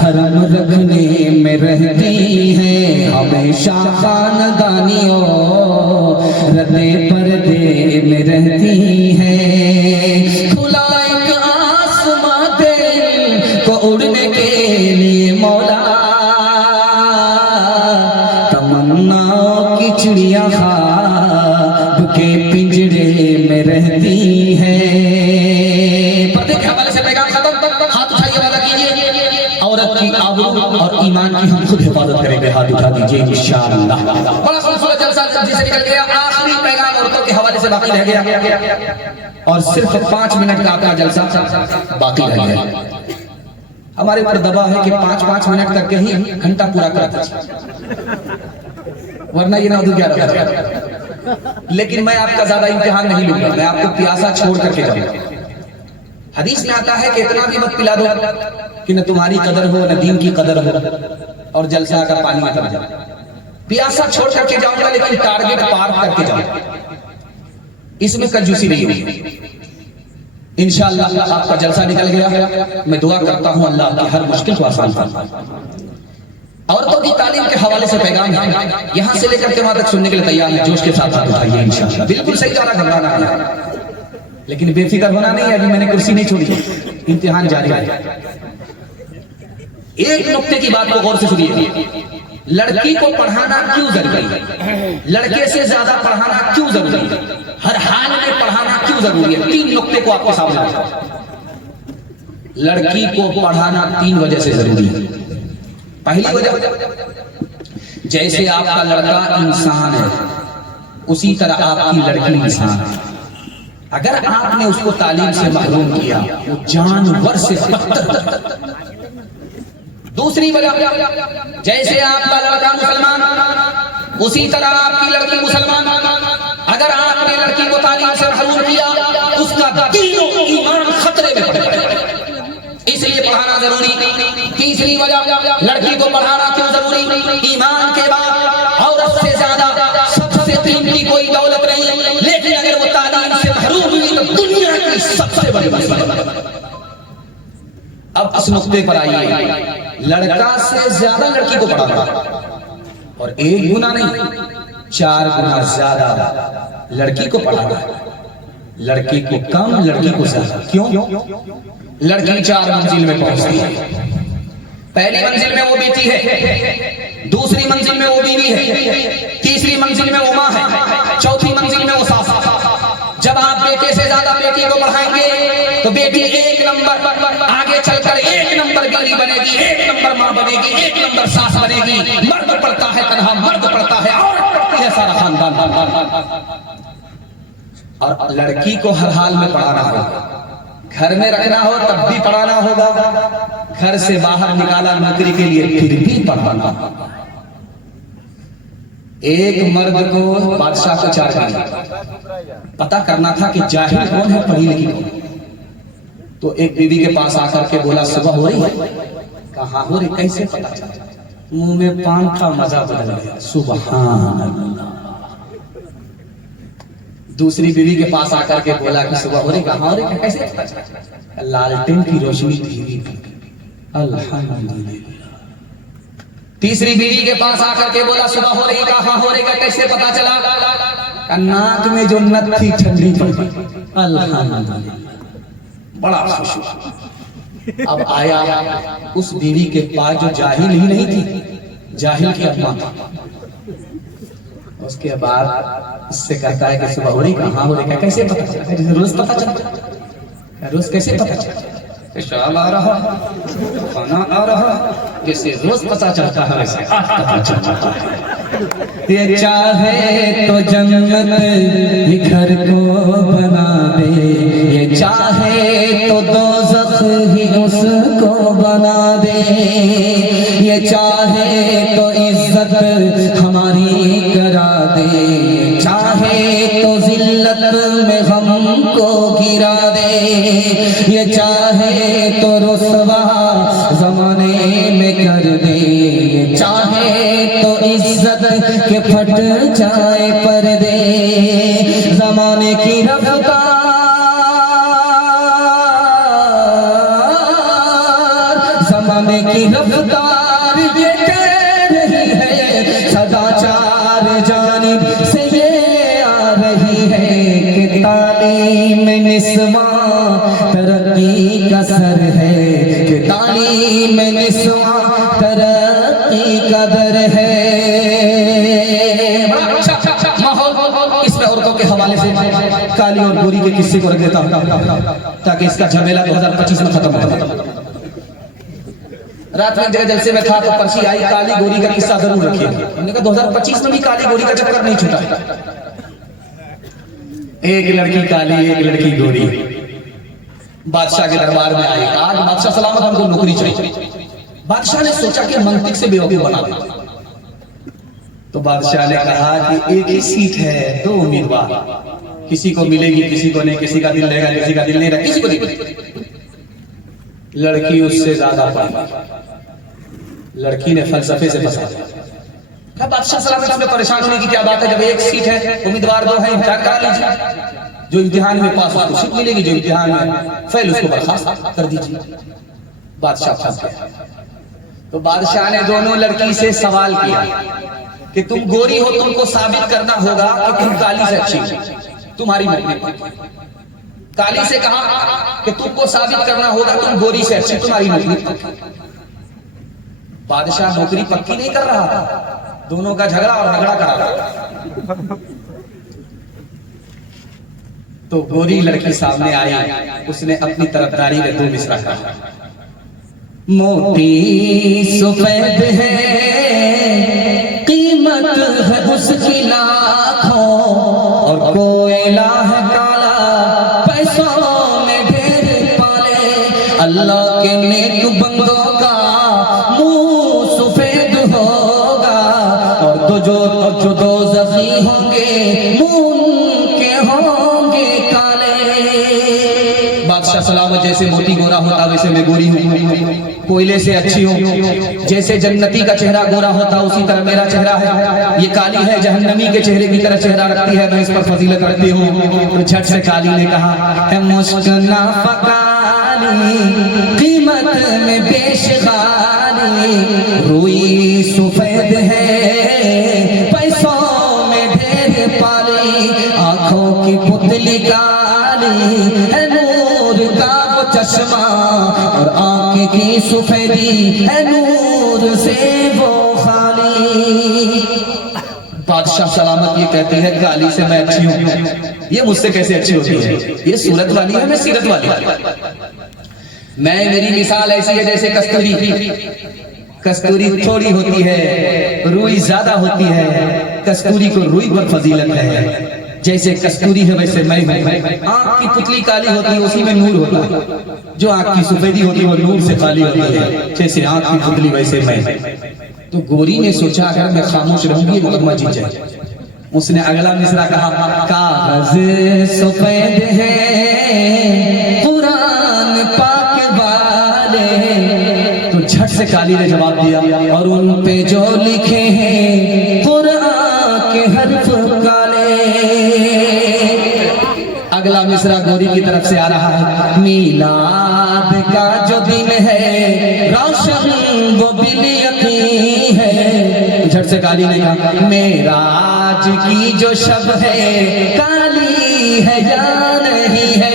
भरम रखने में रहती है, हमेशा खानदानियों रते पर्दे में रहती है। खुला एक आसमां दिल को उड़ने के लिए मौला, तमन्नाओं की चिड़िया ख्वाब के पिंजरे में रहती है। पर्दे के हवाले से पैगाम खत्म, हाथ उठाइए वादा कीजिए, औरत की आबरू और ईमान की हम खुद हिफाजत करेंगे। हाथ उठा दीजिए इंशाअल्लाह। बड़ा खूबसूरत जलसा जिसे निकल गया, आखिरी पैगाम औरतों के हवाले से बाकी रह गया और सिर्फ 5 मिनट का आपका जलसा बाकी रह गया। हमारे ऊपर दबाव है कि 5-5 मिनट करके ही घंटा पूरा करते, वरना ये 9-11। लेकिन मैं आपका ज्यादा इम्तिहान नहीं लूंगा, मैं आपको प्यासा छोड़ करके जाऊंगा। हदीस में आता है कि इतना भी मत पिला दो कि न तुम्हारी कदर हो न दीन की कदर हो और जलसा का पानी उतर जाए। प्यासा छोड़ करके जाऊंगा लेकिन टारगेट पार करके जाऊंगा, इसमें कंजूसी नहीं होगी। इंशाअल्लाह आपका जलसा निकल गया। मैं दुआ करता हूं अल्लाह की हर मुश्किल को आसान फरमाए। औरतों की तालीम के हवाले से पैगाम है, यहां से लेकर के वहां तक सुनने के लिए तैयार है। जोश के साथ हाथ उठाइए इंशाअल्लाह। बिल्कुल सही जा रहा, घबराना है लेकिन बेफिक्र होना नहीं है। अभी मैंने कुर्सी नहीं छोड़ी, इम्तिहान जारी है। एक नुक्ते की बात को गौर से सुनिए, लड़की को पढ़ाना क्यों जरूरी है, लड़के से ज्यादा पढ़ाना क्यों जरूरी है, हर हाल में पढ़ाना क्यों जरूरी है। 3 नुक्ते को आपके सामने रखा। लड़की को पढ़ाना 3 वजह से जरूरी है। पहली वजह, जैसे आपका लड़का इंसान है उसी तरह आपकी लड़की इंसान है। अगर आपने उसको तालीम से महरूम किया वो जानवर से बदतर। दूसरी वजह, जैसे आपका लड़का मुसलमान उसी तरह आपकी लड़की मुसलमान। अगर आपने लड़की को तालीम से महरूम किया उसका दीन और ईमान खतरे में पड़ेगा, इसलिए पढ़ाना जरूरी। तीसरी वजह, लड़की को पढ़ाना क्यों जरूरी, ईमान के बाद औरत से ज्यादा सबसे कीमती कोई दौलत नहीं, लेकिन अगर वो तालीम से महरूम हुई तो दुनिया की सबसे बड़ी मुसीबत। अब इस नुक्ते पर आइए, लड़का से ज्यादा लड़की को पढ़ाना, और 1 गुना नहीं 4 गुना ज्यादा लड़की को पढ़ाना है। लड़की को कम, लड़की को ज्यादा। क्यों? लड़की 4 मंजिल में पहुंचती है। पहली मंजिल में वो बेटी है, दूसरी मंजिल में वो बीवी है, तीसरी मंजिल में वो माँ है, चौथी मंजिल में वो सास। जब आप बेटे से ज्यादा बेटी को बढ़ाएंगे तो बेटी 1 नंबर आगे चलकर 1 नंबर बीवी बनेगी, 1 नंबर माँ बनेगी, 1 नंबर सास बनेगी। मर्द पड़ता है तन्हा, मर्द पड़ता है, औरत पड़ती है सारा खानदान। और लड़की को हर हाल में पढ़ाना होगा, घर में रखना हो तब भी पढ़ाना होगा, घर से बाहर निकाला नौकरी के लिए फिर भी पढ़ाना होगा। एक मर्द को बादशाह को 4 गाली पता करना था कि जाहिल कौन है, पढ़ी लिखी कौन। तो एक बीवी के पास आकर के बोला सुबह हो रही है? कहाँ हो रही? कैसे पता चला? मुंह में पान का मजा बदल गया। सुभान अल्लाह। दूसरी बीवी के पास आकर के बोला कि सुबह हो रही? कहाँ हो रही? कैसे पता चला? लालटेन की रोशनी धीमी थी। अल्हम्दुलिल्लाह। तीसरी बीवी के पास आकर के बोला सुबह हो रही? कहाँ हो रही? कैसे पता चला? नाक में जो नथ थी ठंडी पड़ गई। अल्हम्दुलिल्लाह, बड़ा खुश हुआ। अब आया उस बीवी के पास जो जाहिल ही नहीं थी, जाहिल की अम्मा थी। उसके बाद इससे कहता है कि सुबह हो रही? कहाँ हो रही? कैसे पता चला? जैसे रोज पता चलता। रोज कैसे पता चलता? पेशाब आ रहा, खाना आ रहा, जैसे रोज पता चलता है वैसे पता चलता है। ये चाहे तो जन्नत ही घर को बना दे, ये चाहे तो दोज़ख ही उसको बना दे, ये चाहे तो इज्जत हमारी करा दे, चाहे तो जिल्लत में हमको गिरा दे, ये चाहे तो रुसवा ज़माने में कर दे, चाहे तो इज्जत के फट जाए पर्दे। ज़माने की रफ्तार, ज़माने की रफ्तार ये कह रही है, सदाचार जानिब से ये आ रही है कि तालीम निस्वा तरक्की का सर है, कि तालीम निस्वा तरक्की का दर है। माहौल इसमें औरतों के हवाले से काली और गोरी के किस्से को रख देता हूं ताकि इसका झमेला 2025 में खत्म हो। रात में जगह जलसे में था तो पर्ची आई, काली गोरी का किस्सा जरूर रखिए। हमने कहा 2025 में भी काली गोरी का चक्कर नहीं छूटा। एक लड़की काली, एक लड़की गोरी बादशाह के दरबार में आई। आज बादशाह सलामत हमको नौकरी चाहिए। बादशाह ने सोचा कि मंतिक से बेवकूफ बना दे। तो बादशाह ने कहा कि एक ही सीट है, 2 उम्मीदवार, किसी को मिलेगी किसी को नहीं, किसी का दिल रहेगा किसी का दिल नहीं रहेगा, किसी को नहीं। लड़की उससे ज्यादा पढ़ी। लड़की ने फलसफे से फंसा दिया। बादशाह सलामत में परेशान होने की क्या बात है, जब एक सीट है, उम्मीदवार 2 है, इम्तिहान करा लीजिए। जो इम्तिहान में पास हो तो सीट मिलेगी, जो इम्तिहान में फेल उसको बर्खास्त कर दीजिए। बादशाह फंस गया। तो बादशाह ने दोनों लड़की से सवाल किया कि तुम गोरी हो, तुमको साबित करना होगा कि तुम काली से अच्छी हो, तुम्हारी नौकरी। काली से कहा कि तुमको साबित करना होगा तुम गोरी से अच्छी, तुम्हारी नौकरी। बादशाह नौकरी पक्की नहीं कर रहा था, दोनों का झगड़ा और झगड़ा करा रहा। तो गोरी लड़की सामने आई, उसने अपनी तरफदारी में 2 मिसरा कहा। मोती सफेद है, कीमत है उसकी लाखों, और कोयला है काला, पैसों में ढेर पाले। अल्लाह के नेक बंदों का मुंह सफेद होगा, और तो जो दोज़खी होंगे मुंह के होंगे काले। बादशाह सलामत जैसे मोती गोरा होता वैसे मैं गोरी हूँ, कोयले से अच्छी हूँ। जैसे जन्नती का चेहरा गोरा होता उसी तरह मेरा चेहरा है। ये काली है, जहन्नमी के चेहरे की तरह चेहरा रखती है, मैं इस पर फजीलत रखती हूँ। तो झट से काली ने कहा, है मुस्कना फकाली, कीमत में बेशगाली, रुई सफेद है, पैसों में ढेर पाली, आंखों की पुतली काली, चश्मा और आंखें की सफेदी है नूर से वो खाली। बादशाह सलामत ये कहती है गाली से मैं अच्छी हूँ, ये मुझसे कैसे अच्छी होती है, ये सूरत वाली है मैं सीरत वाली। मैं मेरी मिसाल ऐसी है जैसे कस्तूरी थोड़ी होती है, रुई ज्यादा होती है। कस्तूरी को रुई पर फजीलत है, जैसे कस्तूरी है वैसे मैं हूं। आंख की पुतली काली होती है, उसी में नूर होता है। जो आंख की सफेदी होती है वो नूर से काली होती है, जैसे आंख की पुतली वैसे मैं। तो गोरी ने सोचा अगर मैं खामोश रहूंगी मुकदमा जीत जाए। उसने अगला मिसरा कहा, कागज सफेद है कुरान पाक वाले। तो झट से काली ने जवाब दिया, और उन पे जो लिखे हैं कुरान के हर्फ काले। अगला मिसरा गोरी की तरफ से आ रहा है, मीलाद का जो दिन है रोशन वो बिल यकीन है। झट से काली ने कहा, मेराज की जो शब है काली है या नहीं है।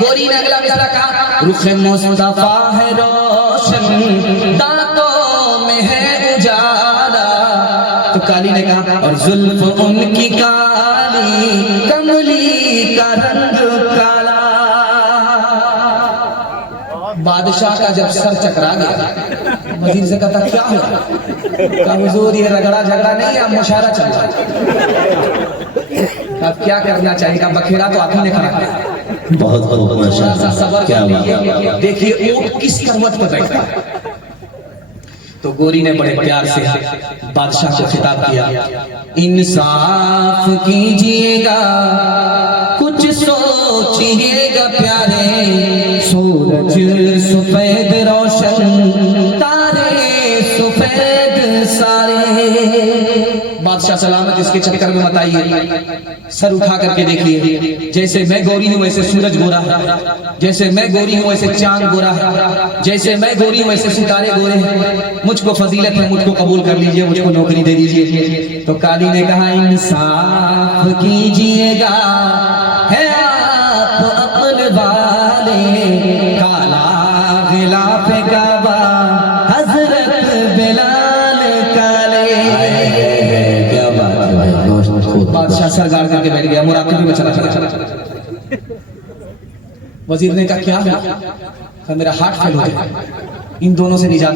गोरी ने अगला मिसरा कहा, रुख मुस्तफा है रोशन दांतों में है उजाला। तो काली ने कहा, और जुल्फ उनकी काली कमली का रंग काला। बादशाह का जब सर चकरा गया, वजीर से कहता क्या हुआ? कहा हुजूर ये रगड़ा झगड़ा नहीं, अब मुशायरा चल रहा है। अब क्या करना चाहिए? का बखेड़ा तो आप ही ने खड़ा किया। बहुत बहुत माशाअल्लाह, सबर क्या बात है। देखिए ऊंट किस करवट पर बैठा है। तो गोरी ने बड़े प्यार से बादशाह को खिताब किया, इंसाफ कीजिएगा कुछ सोचिएगा प्यारे। सूरज सफेद रोशन तारे सफेद सारे। बादशाह सलामत इसके चक्कर में मत आइए, सर उठा करके देखिए। जैसे मैं गोरी हूँ वैसे सूरज गोरा है, जैसे मैं गोरी हूँ वैसे चांद गोरा है, जैसे मैं गोरी हूँ वैसे सितारे गोरे हैं। मुझको फजीलत है, मुझको कबूल कर लीजिए, मुझको नौकरी दे दीजिए। तो काली ने कहा, इंसाफ कीजिएगा है आप अपने वाले। काला गिलाफ काबा हजरत बिलाल काले। बादशाह सर गाड़ करके बैठ गया, मुराकिब में चला चला। वजीर ने कहा क्या है? मेरा हार्ट फेल हो गया, इन दोनों से निजात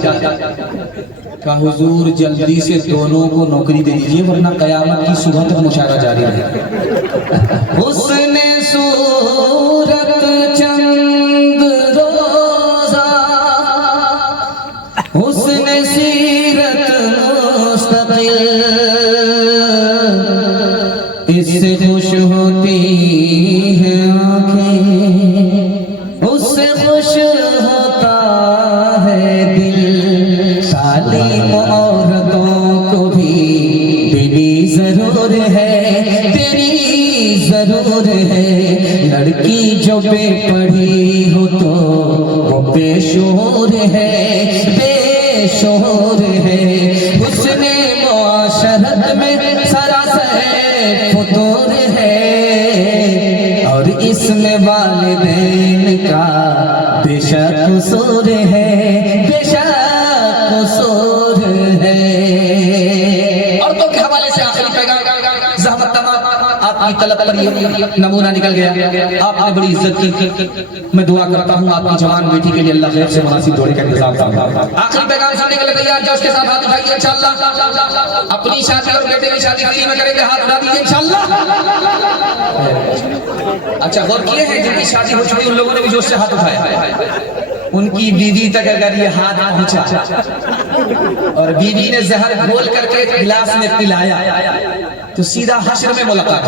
कहा हुजूर जल्दी से दोनों को नौकरी दे दीजिए वरना कयामत की सुबह तक मुशायरा जारी रहेगा। उसने सूरत चंद रोजा, उसने सीरत मुस्तकिल, इससे खुश होती है आंखें, उससे खुश होता है दिल। तालीम औरतों को भी तेरी जरूर है, तेरी जरूर है। लड़की जो बेपढ़ी हो तो वो बेशोर है, बेशोर है। उसने मुआशरत में सरासर फतूर है, और इसमें वालिदैन का बेशक कसूर है, बेशक कसूर है। और तो के हवाले से आखिरी पैगाम, ज़हमत तमाम आपकी तलब पर ये नमूना निकल गया। आपने बड़ी इज्जत की, मैं दुआ करता हूँ आपकी जवान बेटी के लिए अल्लाह खैर से मुनासिब जोड़े का इंतजाम फरमाए। आखिरी पैगाम सुनने के लिए तैयार जो उसके साथ हाथ उठाइए इंशाअल्लाह। अपनी शादी और बेटे की शादी फ्री में करेंगे, हाथ उठा दीजिए इंशाअल्लाह। अच्छा गौर किए हैं जिनकी शादी हो चुकी उन लोगों ने भी जोश से हाथ उठाया। उनकी बीवी तक अगर ये हाथ पहुंचा और बीवी ने जहर घोल करके गिलास में पिलाया तो सीधा हश्र में मुलाकात।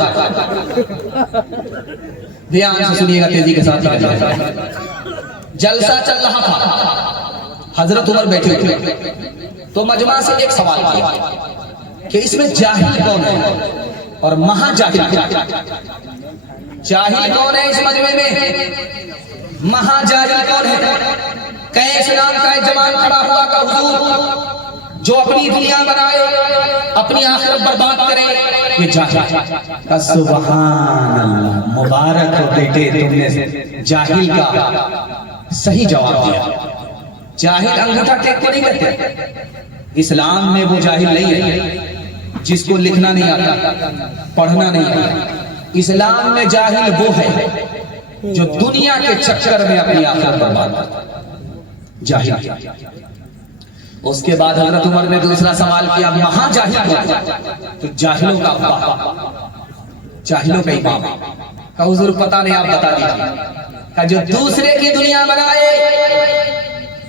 ध्यान से सुनिएगा, तेजी के साथ। जलसा चल रहा था, हजरत उमर बैठे थे, तो मजमा से एक सवाल किया कि इसमें जाहिल कौन है और महाजाहिल कौन है? जाहिल कौन है इस मजमे में? महाजाहिल कौन है? कहीं इस्लाम का एक जमान खड़ा हुआ का हुजूर जो अपनी दुनिया बनाए अपनी आखिरत बर्बाद करे, ये जाहिल का सुभान अल्लाह। मुबारक हो बेटे, तुमने जाहिल का सही जवाब दिया। जाहिल अंगूठा टेक को नहीं कहते। इस्लाम में वो जाहिल नहीं है जिसको लिखना नहीं आता, पढ़ना नहीं आता। इस्लाम में जाहिल वो है जो दुनिया के चक्कर में अपनी आखिरत बर्बाद करता, जाहिल। उसके बाद हजरत उमर ने दूसरा सवाल किया, महाजाहिल कौन? तो जाहिलों का बाप, जाहिलों का इमाम का हुजूर पता नहीं, आप बता दीजिए। का जो दूसरे की दुनिया बनाए,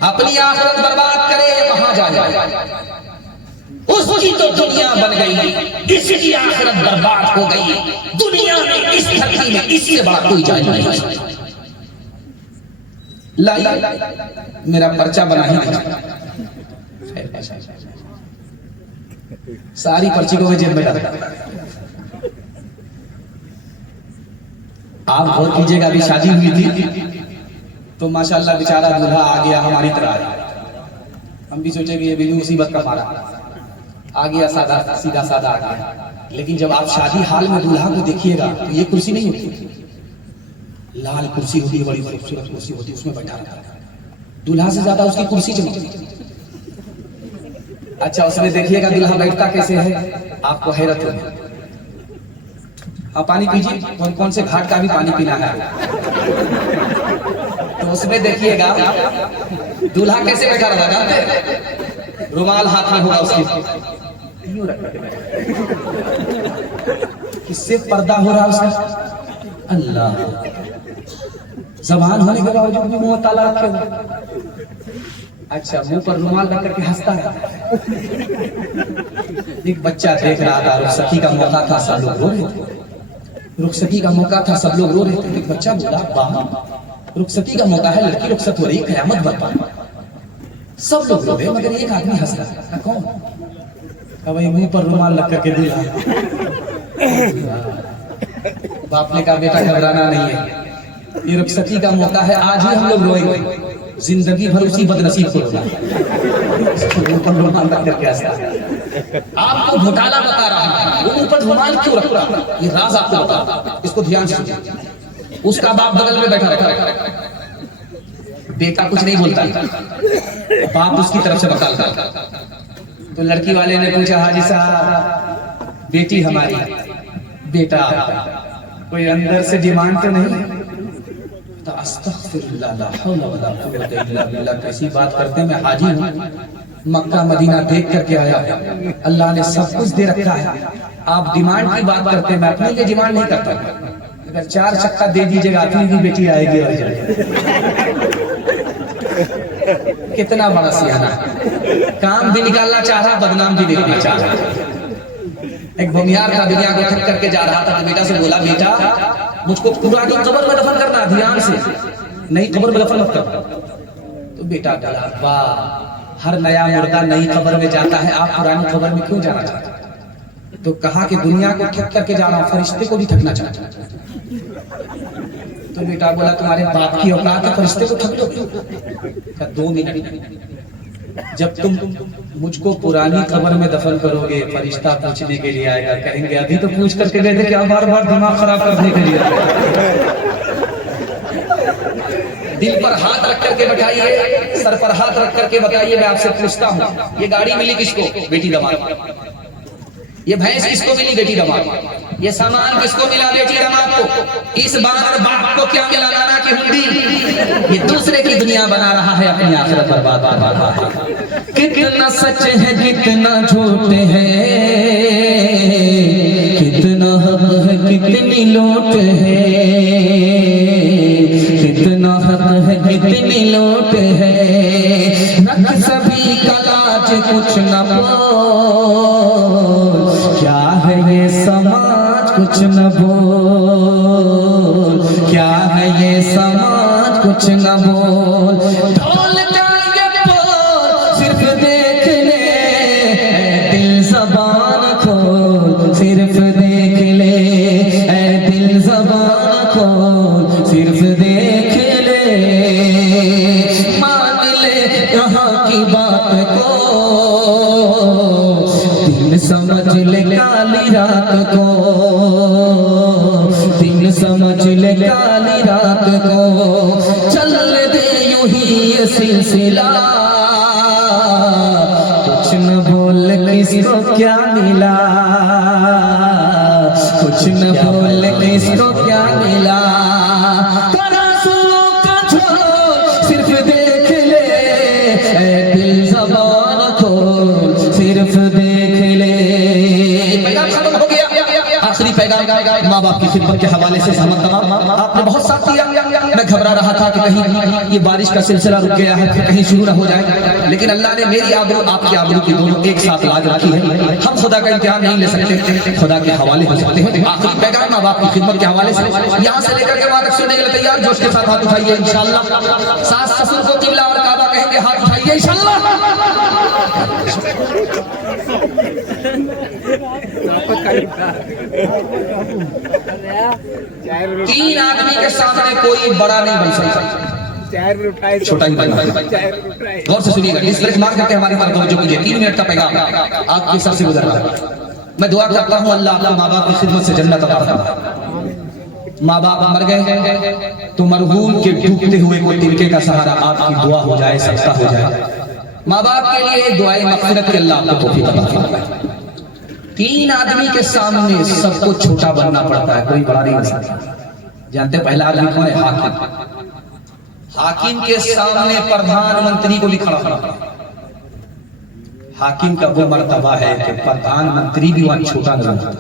अपनी आखिरत बर्बाद करे, ये महाजाहिल। उसकी तो दुनिया बन गई, इसकी आखिरत बर्बाद हो गई। दुनिया में इस धरती में इससे बड़ा कोई जाहिल नहीं है। ला मेरा पर्चा बना ही नहीं, सारी पर्ची को मैं जेब में डालता। आप गौर कीजिएगा, अभी शादी हुई थी तो माशाल्लाह बेचारा दूल्हा आ गया हमारी तरह। हम भी सोचे कि ये भी मुसीबत का मारा आ गया, सादा सीधा सादा आ गया। लेकिन जब आप शादी हाल में दूल्हा को देखिएगा तो ये कुर्सी नहीं होती, लाल कुर्सी होती है, बड़ी खूबसूरत कुर्सी होती है, उसमें बैठा रहता है। दूल्हा से ज्यादा उसकी कुर्सी चमकती। अच्छा, उसमें देखिएगा दूल्हा बैठता कैसे है, आपको हैरत होगी। आप पानी पीजिए, कौन कौन से घाट का भी पानी पीना है तो उसमें देखिएगा दूल्हा कैसे बैठा रहा, जानते हैं? रुमाल हाथ में होगा उसके, यूं रख के किससे पर्दा हो रहा उसका, अल्लाह। ज़बान होने के बावजूद भी मुंह ताला रखे हुए। अच्छा, मुंह पर रुमाल रख करके हंसता है। एक बच्चा देख रहा था, रुखसती का मौका था, सब लोग रो रहे थे। रुखसती का मौका था, सब लोग रो रहे थे। एक बच्चा बोला, वाह, रुखसती का मौका है, लड़की रुखसत हो रही, कयामत बर्पा। सब लोग रो रहे, मगर एक आदमी हंस रहा है। कौन? वही मुंह पर रुमाल रख करके दूल्हा। बाप ने कहा, बेटा घबराना नहीं है, ये रुखसती का मौका है, आज ही हम लोग रोएंगे, जिंदगी भर उसी बदनसीब को रोना। ऊपर रुमाल रख करके हंसता। आपको घोटाला बता रहा है, वो ऊपर रुमाल क्यों रख रहा, ये राज आपको बता, इसको ध्यान से सुनिए। उसका बाप बगल में बैठा रहता, बेटा कुछ नहीं बोलता, बाप उसकी तरफ से बकालता। तो लड़की वाले ने पूछा, हाजी साहब, बेटी हमारी, बेटा कोई अंदर से डिमांड तो नहीं? तो अस्तगफिरुल्लाह, ला हौला वला कुव्वता इल्ला बिल्लाह, कैसी बात करते हैं, मैं हाजी हूँ, मक्का मदीना देख करके आया, अल्लाह ने सब कुछ दे रखा है, आप डिमांड की बात करते हैं, मैं अपने लिए डिमांड नहीं करता। अगर 4 चक्का दे दीजिएगा, अपनी भी बेटी आएगी और जाएगी। कितना बड़ा सियाना, काम भी निकालना चाह रहा, बदनाम भी देखना चाह रहा। एक भूमियार था, दुनिया को ठक करके जा रहा था, तो बेटा से बोला, बेटा मुझको पुरानी कब्र में दफन करना, ध्यान से, नई कब्र में दफन मत कर। तो बेटा बोला, वाह, हर नया मुर्दा नई कब्र में जाता है, आप पुरानी कब्र में क्यों जाना चाहते? तो कहा कि दुनिया को ठक करके जा रहा हूं, फरिश्ते को भी ठकना चाहता। तो बेटा बोला, तुम्हारे बाप की औकात है, फरिश्ते को ठक दो। 2 मिनट, जब तुम मुझको पुरानी कब्र में दफन करोगे, फरिश्ता पूछने के लिए आएगा, कहेंगे अभी तो पूछ करके गए थे, क्या बार बार दिमाग खराब करने के लिए? दिल पर हाथ रख करके बैठाइए, सर पर हाथ रख करके बताइए, मैं आपसे पूछता हूँ, ये गाड़ी मिली किसको? बेटी दामाद। ये भैंस किसको मिली? बेटी दामाद। ये सामान किसको मिला? बेटी दामाद को। इस बार बाप को क्या मिला? नाना की हुंडी। ये दूसरे की दुनिया बना रहा है, अपनी आखिरत बर्बाद कर रहा है। कितना सच है, कितना झूठ है, कितना हक है, कितनी लौट है, कितना हक है, कितनी लौट है, रख सभी का लाज कुछ न बोल, क्या है ये समाज कुछ न बोल, क्या है ये समाज कुछ न बोल। ढोल का ये बोल सिर्फ देख ले, दिल ज़बान खोल सिर्फ देख ले, ऐ दिल ज़बान खोल सिर्फ देख ले, मान ले यहाँ की बात को, दिल समझ ले काली रात को, दिन समझ ले काली रात को, चल दे यूं ही ये सिलसिला, कुछ न बोल किसको क्या मिला, कुछ न बोल किसको क्या मिला, तराजुओं का झोल सिर्फ देख ले, ऐ दिल ज़बान खोल सिर्फ देख ले। पैगाम खत्म हो गया। आखिरी पैगाम माँ बाप की खिदमत के हवाले से समझ तमाम आपने बहुत साथ दिया। मैं घबरा रहा था कि कहीं ये बारिश का सिलसिला रुक गया है, फिर कहीं शुरू ना हो जाए, लेकिन अल्लाह ने मेरी आबरू आपकी आबरू की दोनों एक साथ लाज रखी है। हम खुदा का इम्तिहान नहीं ले सकते, खुदा के हवाले हो सकते हैं। आखिरी पैगाम माँ बाप की खिदमत के हवाले से यहाँ से लेकर के वहां तक सुनने के लिए तैयार, जोश के साथ हाथ उठाइए इंशाअल्लाह। सास ससुर को किबला और काबा कहेंगे, हाथ उठाइए इंशाअल्लाह। तीन आदमी के सामने कोई बड़ा नहीं बन सकता, छोटा ही बनना। गौर से सुनिएगा, इस तरह मार करके हमारी तरफ तवज्जो कीजिए। 3 मिनट का पैगाम आपके सर से गुजर रहा है। मैं दुआ करता हूँ अल्लाह आपको माँ बाप की खिदमत से जन्नत अता फरमाए। माँ बाप मर गए तो मरहूम के डूबते हुए कोई तिनके का सहारा आपकी दुआ हो जाए, सस्ता हो जाए। माँ बाप के लिए दुआए मग़फ़िरत के अल्लाह आपको तौफ़ीक़ अता फरमाए। 3 आदमी के सामने सबको छोटा बनना पड़ता है, कोई बड़ा नहीं बन सकता। जानते पहला आदमी कौन है? हाकिम। हाकिम के सामने प्रधानमंत्री को भी खड़ा होना पड़ता है। हाकिम का वो मर्तबा है कि प्रधानमंत्री भी वहां छोटा नहीं होता।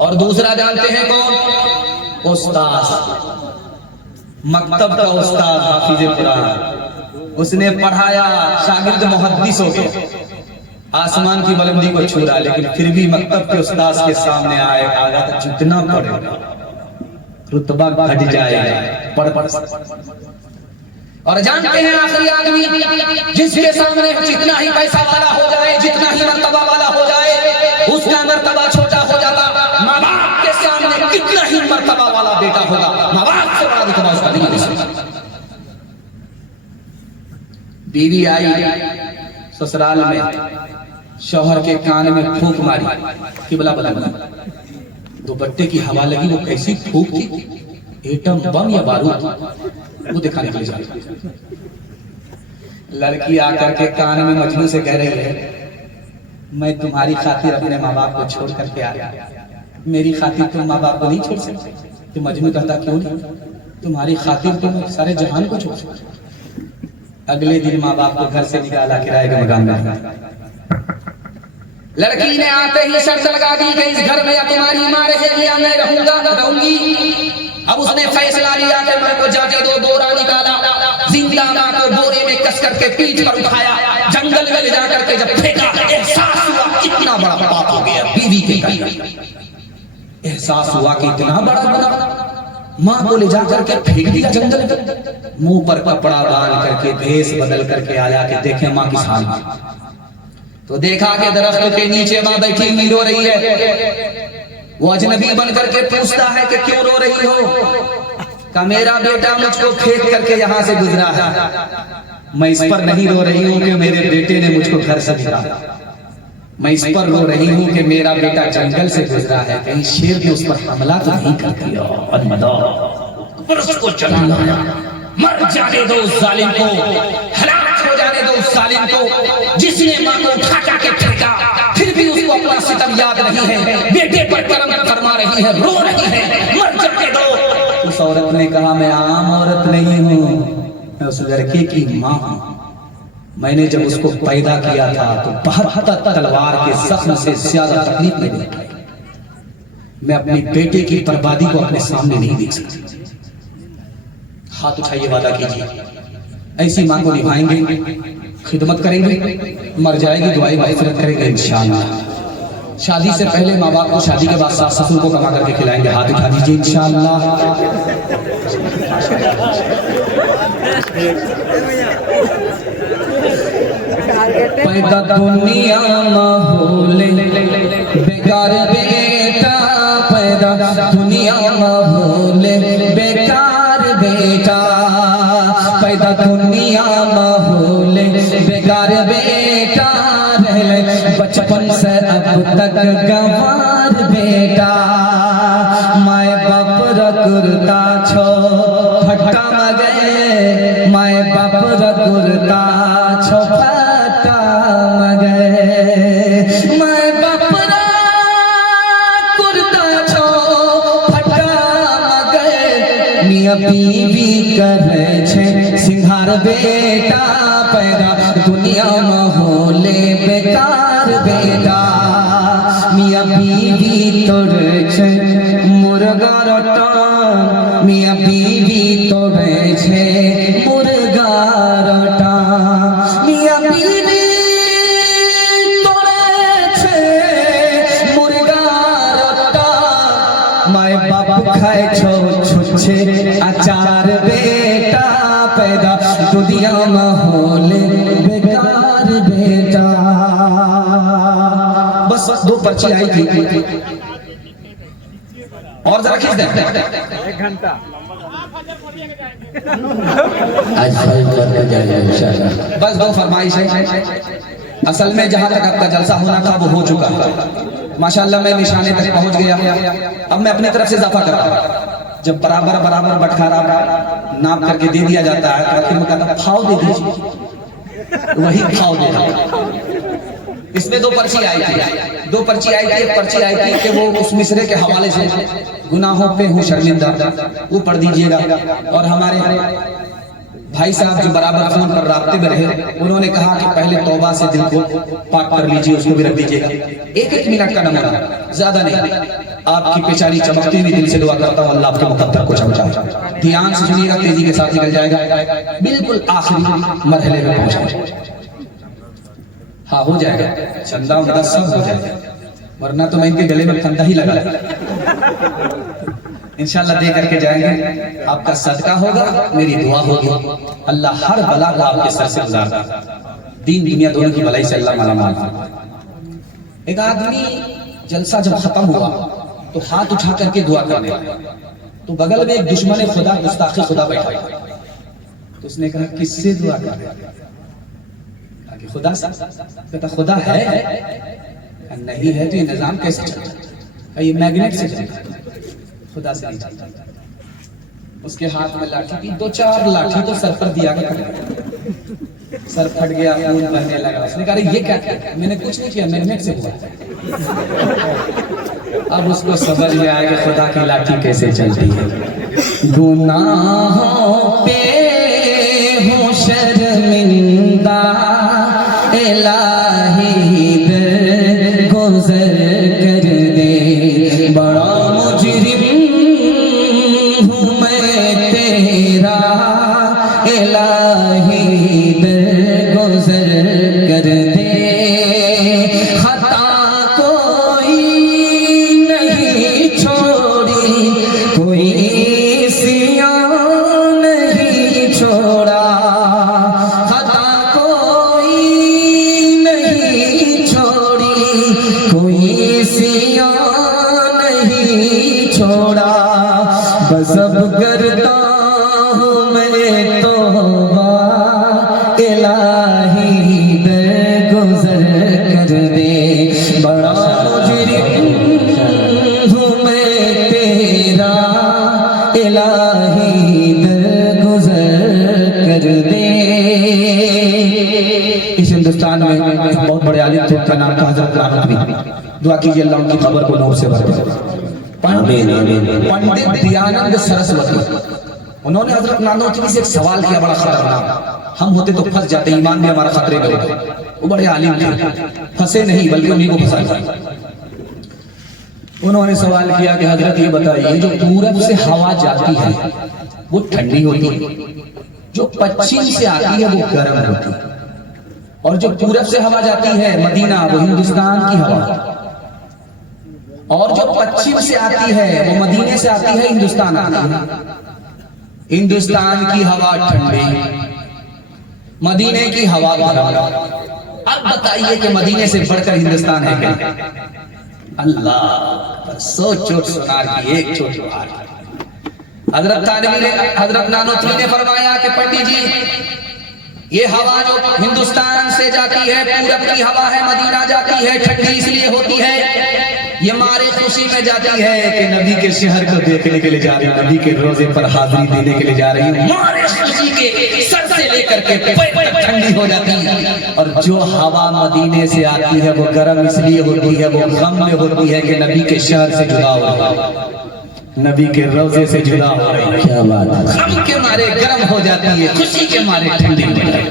और दूसरा जानते हैं कौन? उस्ताद, मकतब का उस्ताद, हाफिज़े कुरान। उसने पढ़ाया, शागिर्द मुहद्दिस हो गए, आसमान की बुलंदी को छू रहा, लेकिन फिर भी मकतब के उस्ताद के सामने आए, आगा तो जितना पढ़े रुतबा घट जाए, पढ़। और जानते हैं आखिरी आदमी जिसके सामने जितना ही पैसा वाला हो जाए, जितना ही मर्तबा वाला हो जाए, उसका मर्तबा छोटा हो जाता। माँ बाप के सामने कितना ही मर्तबा वाला बेटा होगा, माँ बाप से बड़ा रुतबा उसका नहीं हो सकता। बीवी आई ससुराल में, शौहर के कान में फूंक मारी, किबला बदल, दुपट्टे की हवा लगी, वो कैसी फूंक थी, एटम बम या बारूद, वो दिखाने के लिए जाती। लड़की आकर के कान में मजनू से कह रही है, मैं तुम्हारी खातिर अपने माँ बाप को छोड़ करके आया, मेरी खातिर तुम माँ बाप को नहीं छोड़ सकते। तो मजनू कहता, क्यों नहीं, तुम्हारी खातिर तुम सारे जहान को छोड़ सकते। अगले दिन माँ बाप को घर से निकाला, किराए के मकान में। लड़की ने आते ही शर्त लगा दी कि इस घर में या तुम्हारी माँ रहेगी या मैं रहूंगी। अब उसने फैसला लिया कि माँ को जाके 2 बोरा निकाला, जिंदा माँ को बोरे में कस करके पीठ पर उठाया, जंगल में ले जाकर के जब फेंका, एहसास हुआ कितना बड़ा पाप हो गया बीवी के घर। एहसास हुआ कि इतना बड़ा गुनाह, माँ को ले जाकर के फेंक दिया जंगल में। मुंह पर कपड़ा बांध करके, भेष बदल करके आया कि देखे माँ किस हाल में। तो देखा कि दरख्त के नीचे माँ बैठी हुई रो रही है। वो अजनबी बन करके पूछता है कि क्यों रो रही हो? का मेरा बेटा मुझको फेंक करके यहाँ से गुजरा है। मैं इस पर नहीं रो रही हूँ कि मेरे बेटे ने मुझको घर से निकाला, मैं इस पर रो रही हूँ कि मेरा बेटा जंगल से गुजरा है, कहीं शेर ने उस पर हमला तो नहीं कर दिया। मर जाने दो उस जालिम को, हलाक हो जाने दो उस जालिम को जिसने माँ को उठा के फेंका, फिर भी उसको अपना सितम याद नहीं है, बेटे पर कर्म फरमा रही है, रो रही है, मर जाने दो। उस औरत ने कहा, मैं आम औरत नहीं हूँ, मैं उस लड़के की माँ हूँ। मैंने जब उसको पैदा किया था तो 72 तलवार के जख्म से ज्यादा तकलीफ नहीं दी। मैं अपने बेटे की बर्बादी को अपने सामने नहीं देख सकती। हाथ उठाइए, वादा कीजिए ऐसी मां को निभाएंगे, खिदमत करेंगे, मर जाएगी दुआएं मग़फ़िरत करेंगे इंशाअल्लाह। शादी से पहले माँ बाप को, शादी के बाद सास ससुर को कमा करके खिलाएंगे। हाथ उठा दीजिए इंशाअल्लाह। पैदा दुनिया माहौल बेकार बेटा, पैदा दुनिया माहौल बेकार बेटा, पैदा दुनिया माहौल बेकार बेटा, रह ले बचा बचपन से अब तक गंवार बेटा माय बाप रकुरता छो फटा मगे माय बाप रकुरता छो फटा मगे माय बाप रकुरता छो फटा मगे मियां बीवी करे छे सिंहार बेटा पैदा दुनिया माहौले बेकार बेटा मियां बीवी तोड़े छे मुर्गा रोटा मियां बीवी तोड़े छे मुर्गा रोटा मियां बीवी तोड़े छे मुर्गा रोटा माय बाप खाए छो छुच्छे अचार बेटा पैदा दुनिया माहौल बेकार बेटा। बस 2 पर्ची आई थी और जरा खींच दे 1 घंटा आज फल करके जाएगा इंशाल्लाह। बस 2 फरमाइश है। असल में जहां तक आपका जलसा होना था वो हो चुका है माशाल्लाह। मैं निशाने तक पहुंच गया। अब मैं अपनी तरफ से इजाफा कर रहा हूं। जब बराबर बराबर बटखारा नाप करके दे दिया जाता है तो आखिर में कहता फाव दे दीजिए, वही फाव दे रहा। इसमें 2 पर्ची आई थी। 2 पर्ची आई थी। एक पर्ची आई थी कि वो उस मिसरे के हवाले से गुनाहों पे हूँ शर्मिंदा, वो पढ़ दीजिएगा। और हमारे भाई साहब जो बराबर फोन पर राब्ते में रहे उन्होंने कहा कि पहले तौबा से दिल को पाक कर लीजिए, उसको भी रख दीजिएगा। 1-1 मिनट का नमूना, ज्यादा नहीं। आपकी पेशानी चमकती हुई दिल से दुआ करता हूँ अल्लाह आपके मुकद्दर को चमकाए। ध्यान से सुनिएगा, तेजी के साथ निकल जाएगा, बिल्कुल आखिरी मरहले में पहुंचेगा। हाँ हो जाएगा, चंदा उदा सब हो जाएगा, वरना तो मैं इनके गले में फंदा ही लगा इंशाल्लाह दे करके जाएंगे। आपका सदका होगा, मेरी दुआ होगी, अल्लाह हर बला को आपके सर से गुजार दे, दीन दुनिया दोनों की भलाई से अल्लाह माला माल। एक आदमी जलसा जब खत्म हुआ तो हाथ उठा करके दुआ करने लगा, तो बगल में एक दुश्मन खुदा गुस्ताखे खुदा बैठा था। तो उसने कहा किससे दुआ कर रहे? खुदा से। कहता खुदा है? नहीं है तो ये निजाम कैसे चलता है? ये मैग्नेट से चलता है, खुदा से नहीं चलता। उसके हाथ में लाठी थी, 2-4 लाठी तो सर पर दिया कर सर फट गया, खून बहने लगा। उसने कहा ये क्या किया? मैंने कुछ नहीं किया, मैग्नेट से हुआ। अब उसको समझ में आया कि खुदा की लाठी कैसे चलती है। गुनाहों पे हूँ शर्मिंदा इलाही दर गुज़र कर दे, बड़ा मुजरिम हूँ मैं तेरा इलाही दर गुज़र कर दे। खता कोई नहीं छोड़ी, कोई सियां नहीं छोड़ा, सब करता हूँ मैं तौबा इलाही दर गुज़र कर दे, बड़ा मुजरिम हूँ मैं तेरा इलाही दर गुज़र कर दे। इस हिंदुस्तान में बहुत बड़े आलिम थे, उनका नाम था हज़रत नानवी। दुआ कीजिए अल्लाह उनकी खबर को नूर से भर दे। पंडित दयानंद सरस्वती, उन्होंने हजरत नानोतवी से एक सवाल किया बड़ा खतरनाक। हम होते तो फंस जाते, ईमान भी हमारा खतरे में होता। वो बड़े आलिम थे, फंसे नहीं बल्कि उन्हीं को फंसाया। उन्होंने सवाल किया कि हजरत ये बताइए, जो पूरब से हवा जाती है वो ठंडी होती है, जो पश्चिम से आती है वो गर्म होती है, और जो पूरब से हवा जाती है मदीना वो हिंदुस्तान की हवा, और जो पश्चिम से आती है वो मदीने से आती है हिंदुस्तान आती है। हिंदुस्तान की हवा ठंडी, मदीने की हवा गर्म। अब बताइए कि मदीने से बढ़कर हिंदुस्तान है क्या? अल्लाह, 100 चोट सुनार की एक चोट मार। हजरत नानोतवी ने फरमाया कि पंडित जी ये हवा जो हिंदुस्तान से जाती है, पूरब की हवा है, मदीना जाती है, ठंडी इसलिए होती है, ये मारे खुशी में जाती है कि नबी के शहर को देखने के लिए जा रही है, नबी के रोजे पर हाजिरी देने के लिए जा रही है, मारे खुशी के सर से लेकर के पैर तक ठंडी हो जाती है। और जो हवा मदीने से आती है वो गर्म इसलिए होती है, वो गम में होती है कि नबी के शहर से जुदा हो रही है, नबी के रोजे से जुदा हो रही है। क्या बात है। गम के मारे गर्म हो जाती है, खुशी के मारे ठंडी हो जाती है।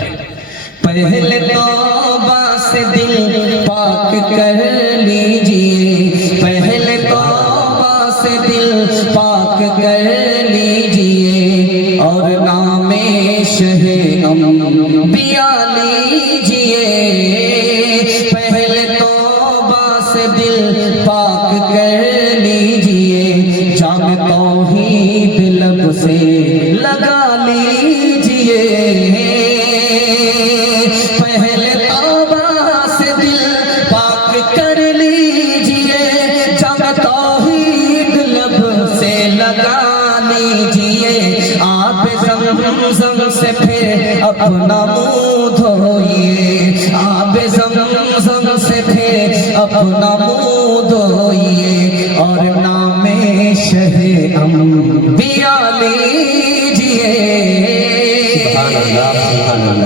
पहले तौबा से दिल पाक कर लीजिए, पहले तौबा से दिल पाक कर लीजिए, और नामे शहे अंबिया लीजिए। पहले तौबा से दिल पाक कर लीजिए, जाम तौहीद लब से लगा लीजिए। पहले तौबा से दिल पाक कर लीजिए, जाम तौहीद लब से लगा लीजिए। आप ज़मज़म से फिर अपना मुंह धोइए, आप ज़मज़म से फिर अपना मुंह धोइए, और नामे शहे अंबिया लीजिए।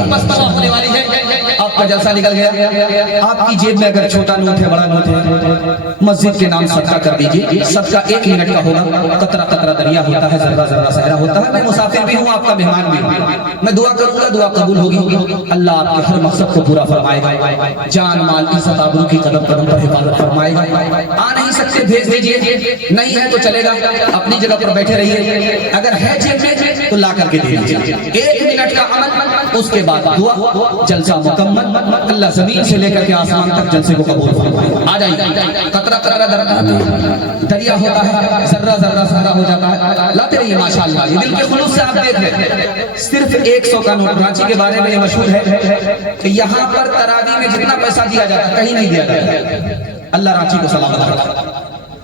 बस तबाह होने वाली है, आपका जलसा निकल गया। आपकी जेब में अगर छोटा नोट है, बड़ा नोट है, मस्जिद के नाम सदका कर दीजिए। सदका 1 मिनट का होगा, कतरा कतरा दरिया होता है, जर्रा जर्रा सहरा होता है। मैं मुसाफिर भी हूँ, आपका मेहमान भी हूँ। मैं दुआ करूंगा, दुआ कबूल होगी। अल्लाह आपके हर मकसद को पूरा फरमाएगा, जान माल इज्जत आबरू की कदम कदम पर हिफाजत फरमाएगा। आ नहीं सकते भेज दीजिए, नहीं है तो चलेगा, अपनी जगह पर बैठे रहिए। अगर है जेब में तो ला करके दे दीजिए। 1 मिनट का अमल, उसके बाद दुआ, जलसा मुकम्मल। अल्लाह जमीन से लेकर के आसमान तक जलसे को कबूल फरमाए। आ जाइए। कतरा कतरा दरिया होता है, जर्रा जर्रा सहरा हो जाता है। लाते रहिए माशाअल्लाह, ये दिल के खुलूस से आप देख रहे हैं। सिर्फ 100 का नोट। रांची के बारे में ये मशहूर है कि यहाँ पर तरावी में जितना पैसा दिया जाता है कहीं नहीं दिया जाता। अल्लाह रांची को सलामत रखे।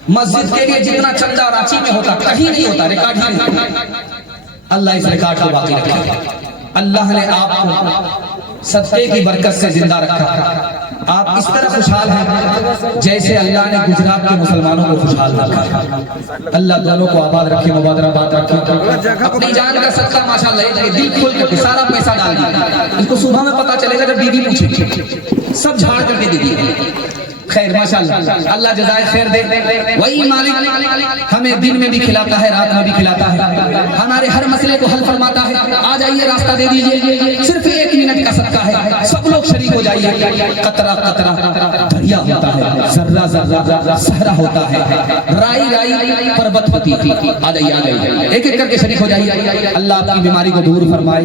मस्जिद के लिए जितना चंदा रांची में होता कहीं नहीं होता, रिकॉर्ड ही नहीं। अल्लाह इस रिकॉर्ड को बाकी रखे। अल्लाह ने आपको सदके की बरकत से जिंदा रखा। आप इस तरह खुशहाल हैं जैसे अल्लाह ने गुजरात के मुसलमानों को खुशहाल रखा। अल्लाह दोनों को आबाद रखे, मुबारकबाद रखे। अपनी जान का सदका माशाअल्लाह, दिल खोल करके सारा पैसा डाल दिया। इसको सुबह में पता चलेगा जब बीवी पूछेगी, सब झाड़ करके दे दिए। खैर माशाअल्लाह, अल्लाह जज़ाए खैर दे। वही मालिक हमें दिन में भी खिलाता है, रात में भी खिलाता है, हमारे हर मसले को हल फरमाता है। आ जाइए, रास्ता दे दीजिए। सिर्फ 1 मिनट का सदका है, सब लोग शरीक हो जाइए। कतरा कतरा दरिया होता है, जर्रा जर्रा सहरा होता है, राई राई पर्वत होती है। आ जाइए, आ जाइए, एक एक करके शरीक हो जाइए। अल्लाह आपकी बीमारी को दूर फरमाए,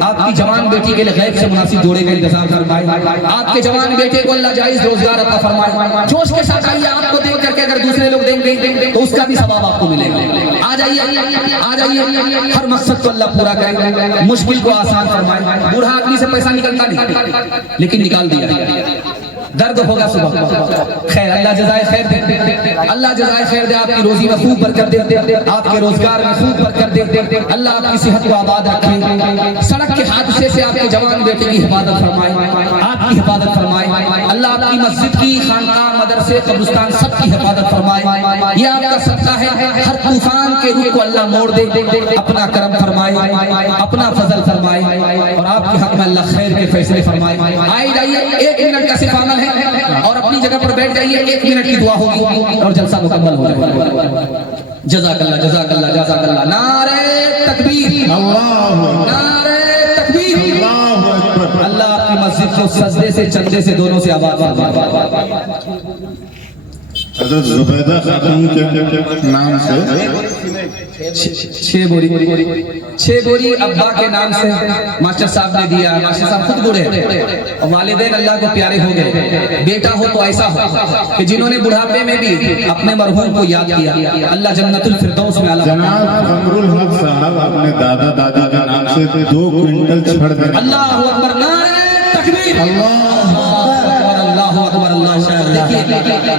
आपकी जवान बेटी के लिए गैब से मुनासिब जोड़े का इंतजाम फरमाए, आपके जवान बेटे को अल्लाह जायज रोजगार अता फरमाए। जोश के साथ आइए, आपको देख करके अगर दूसरे लोग देंगे तो उसका भी सवाब आपको मिलेगा। आ जाइए, आ जाइए। हर मकसद को अल्लाह पूरा करे, मुश्किल को आसान फरमाए। बूढ़ा आदमी से पैसा निकलता नहीं, लेकिन निकाल दिया। दर्द होगा सुबह। खैर, अल्लाह जज़ाए खैर दे, अल्लाह जज़ाए खैर दे। आपकी रोजी में खूब बरकत दे, आपके रोजगार में खूब बरकत दे। अल्लाह आपकी सेहत को आबाद रखे। सड़क के हादसे से आपके जवान बेटे की हिफाजत फरमाए, आपकी हिफाजत फरमाए। अल्लाह आपकी मस्जिद की, खानकाह, मदरसे, कब्रिस्तान सबकी हिफाजत फरमाए। ये आपका सदका है। हर तूफान के रुख को अल्लाह मोड़ दे, अपना करम फरमाए, अपना फजल फरमाए, और आपके हक में अल्लाह खैर के फैसले फरमाए। आइए जाइए, 1 मिनट का सिर्फ अमल है, और अपनी जगह पर बैठ जाइए। 1 मिनट की दुआ होगी और जलसा मुकम्मल हो जाएगा। जज़ाकल्लाह, जज़ाकल्लाह, जज़ाकल्लाह। नारे तकबीर, नारे तकबीर। अल्लाह आपकी मस्जिद को सजदे से, चंदे से, दोनों से आबाद फरमाए। हज़रत ज़ुबैदा खातून के नाम से 6 बोरी अब्बा के नाम से मास्टर साहब ने दिया। मास्टर साहब खुद बूढ़े हैं और वालिदैन अल्लाह को प्यारे हो गए। बेटा हो तो ऐसा हो कि जिन्होंने बुढ़ापे में भी अपने मरहूम को याद किया, अल्लाह जन्नतुल फिरदौस में आला। जनाब कमरुल हक साहब अपने दादा दादी के नाम से 2 क्विंटल छड़ देने। अल्लाहु अकबर, नारे तकबीर, अल्लाहु अकबर, देखिए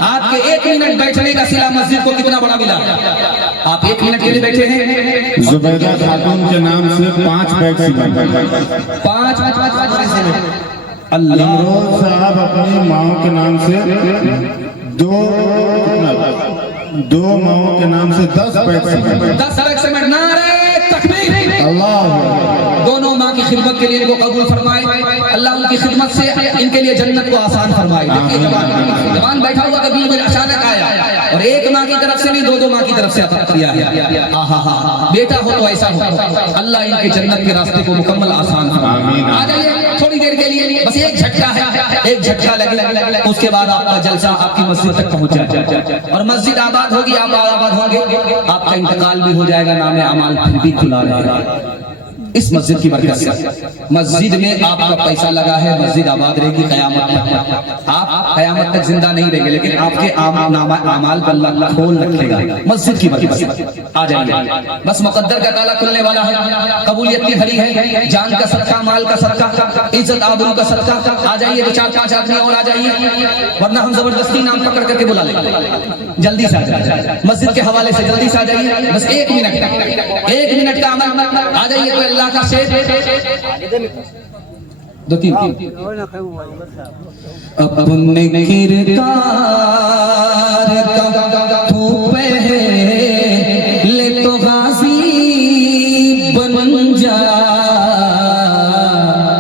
आपके 1 मिनट बैठने का सिला मस्जिद को कितना बड़ा मिला। आप 1 मिनट के लिए बैठे हैं। ज़ुबैदा खातून के नाम से 5 बैग सीमेंट। 5 अल्लाह। इमरोज साहब अपनी माओ के नाम से दो माओ के नाम से 10 पैसे 10 पैक सीमेंट। नारे तकबीर। अल्लाह। दोनों माँ की खिदमत के लिए इनको कबूल फरमाए। अल्लाह उनकी खिदमत से इनके लिए जन्नत को आसान फरमाए। देखिए जवान बैठा हुआ कभी मुझे अचानक आया और एक माँ की तरफ से नहीं, दो माँ की तरफ से अता किया है। आहा, बेटा हो तो ऐसा हो। अल्लाह इनके जन्नत के रास्ते को मुकम्मल आसान फरमाए। आ जाइए थोड़ी देर के लिए, बस एक झटका है, एक झटका लगे, उसके बाद आपका जलसा आपकी मस्जिद तक पहुंच जाए और मस्जिद आबाद होगी, आप आबाद होंगे, आपका इंतकाल भी हो जाएगा, नाम अमाल फिर भी खुला रहेगा इस मस्जिद की बरकत से। मस्जिद में आपका पैसा लगा है, मस्जिद आबाद रहेगी क़यामत तक। आप क़यामत तक जिंदा नहीं रहेंगे, लेकिन आपके अमाल पर अल्लाह खोल रखेगा मस्जिद की बरकत से। आ जाइए, बस मुकद्दर का ताला खुलने वाला है। कबूलियत की घड़ी है, जान का सदका, माल का सदका, इज्जत आबरू का सदका। आ जाइए, 2-4-5 आदमी और आ जाइए, वरना हम जबरदस्ती नाम पकड़ करके बुला लेंगे। जल्दी से आ जाइए, मस्जिद के हवाले से जल्दी से आ जाइए। बस 1 मिनट का अमल। आ जाइए, कोई अल्लाह का शेर 2-3 अपने किरदार का तू पहले तो गाजी बन जा।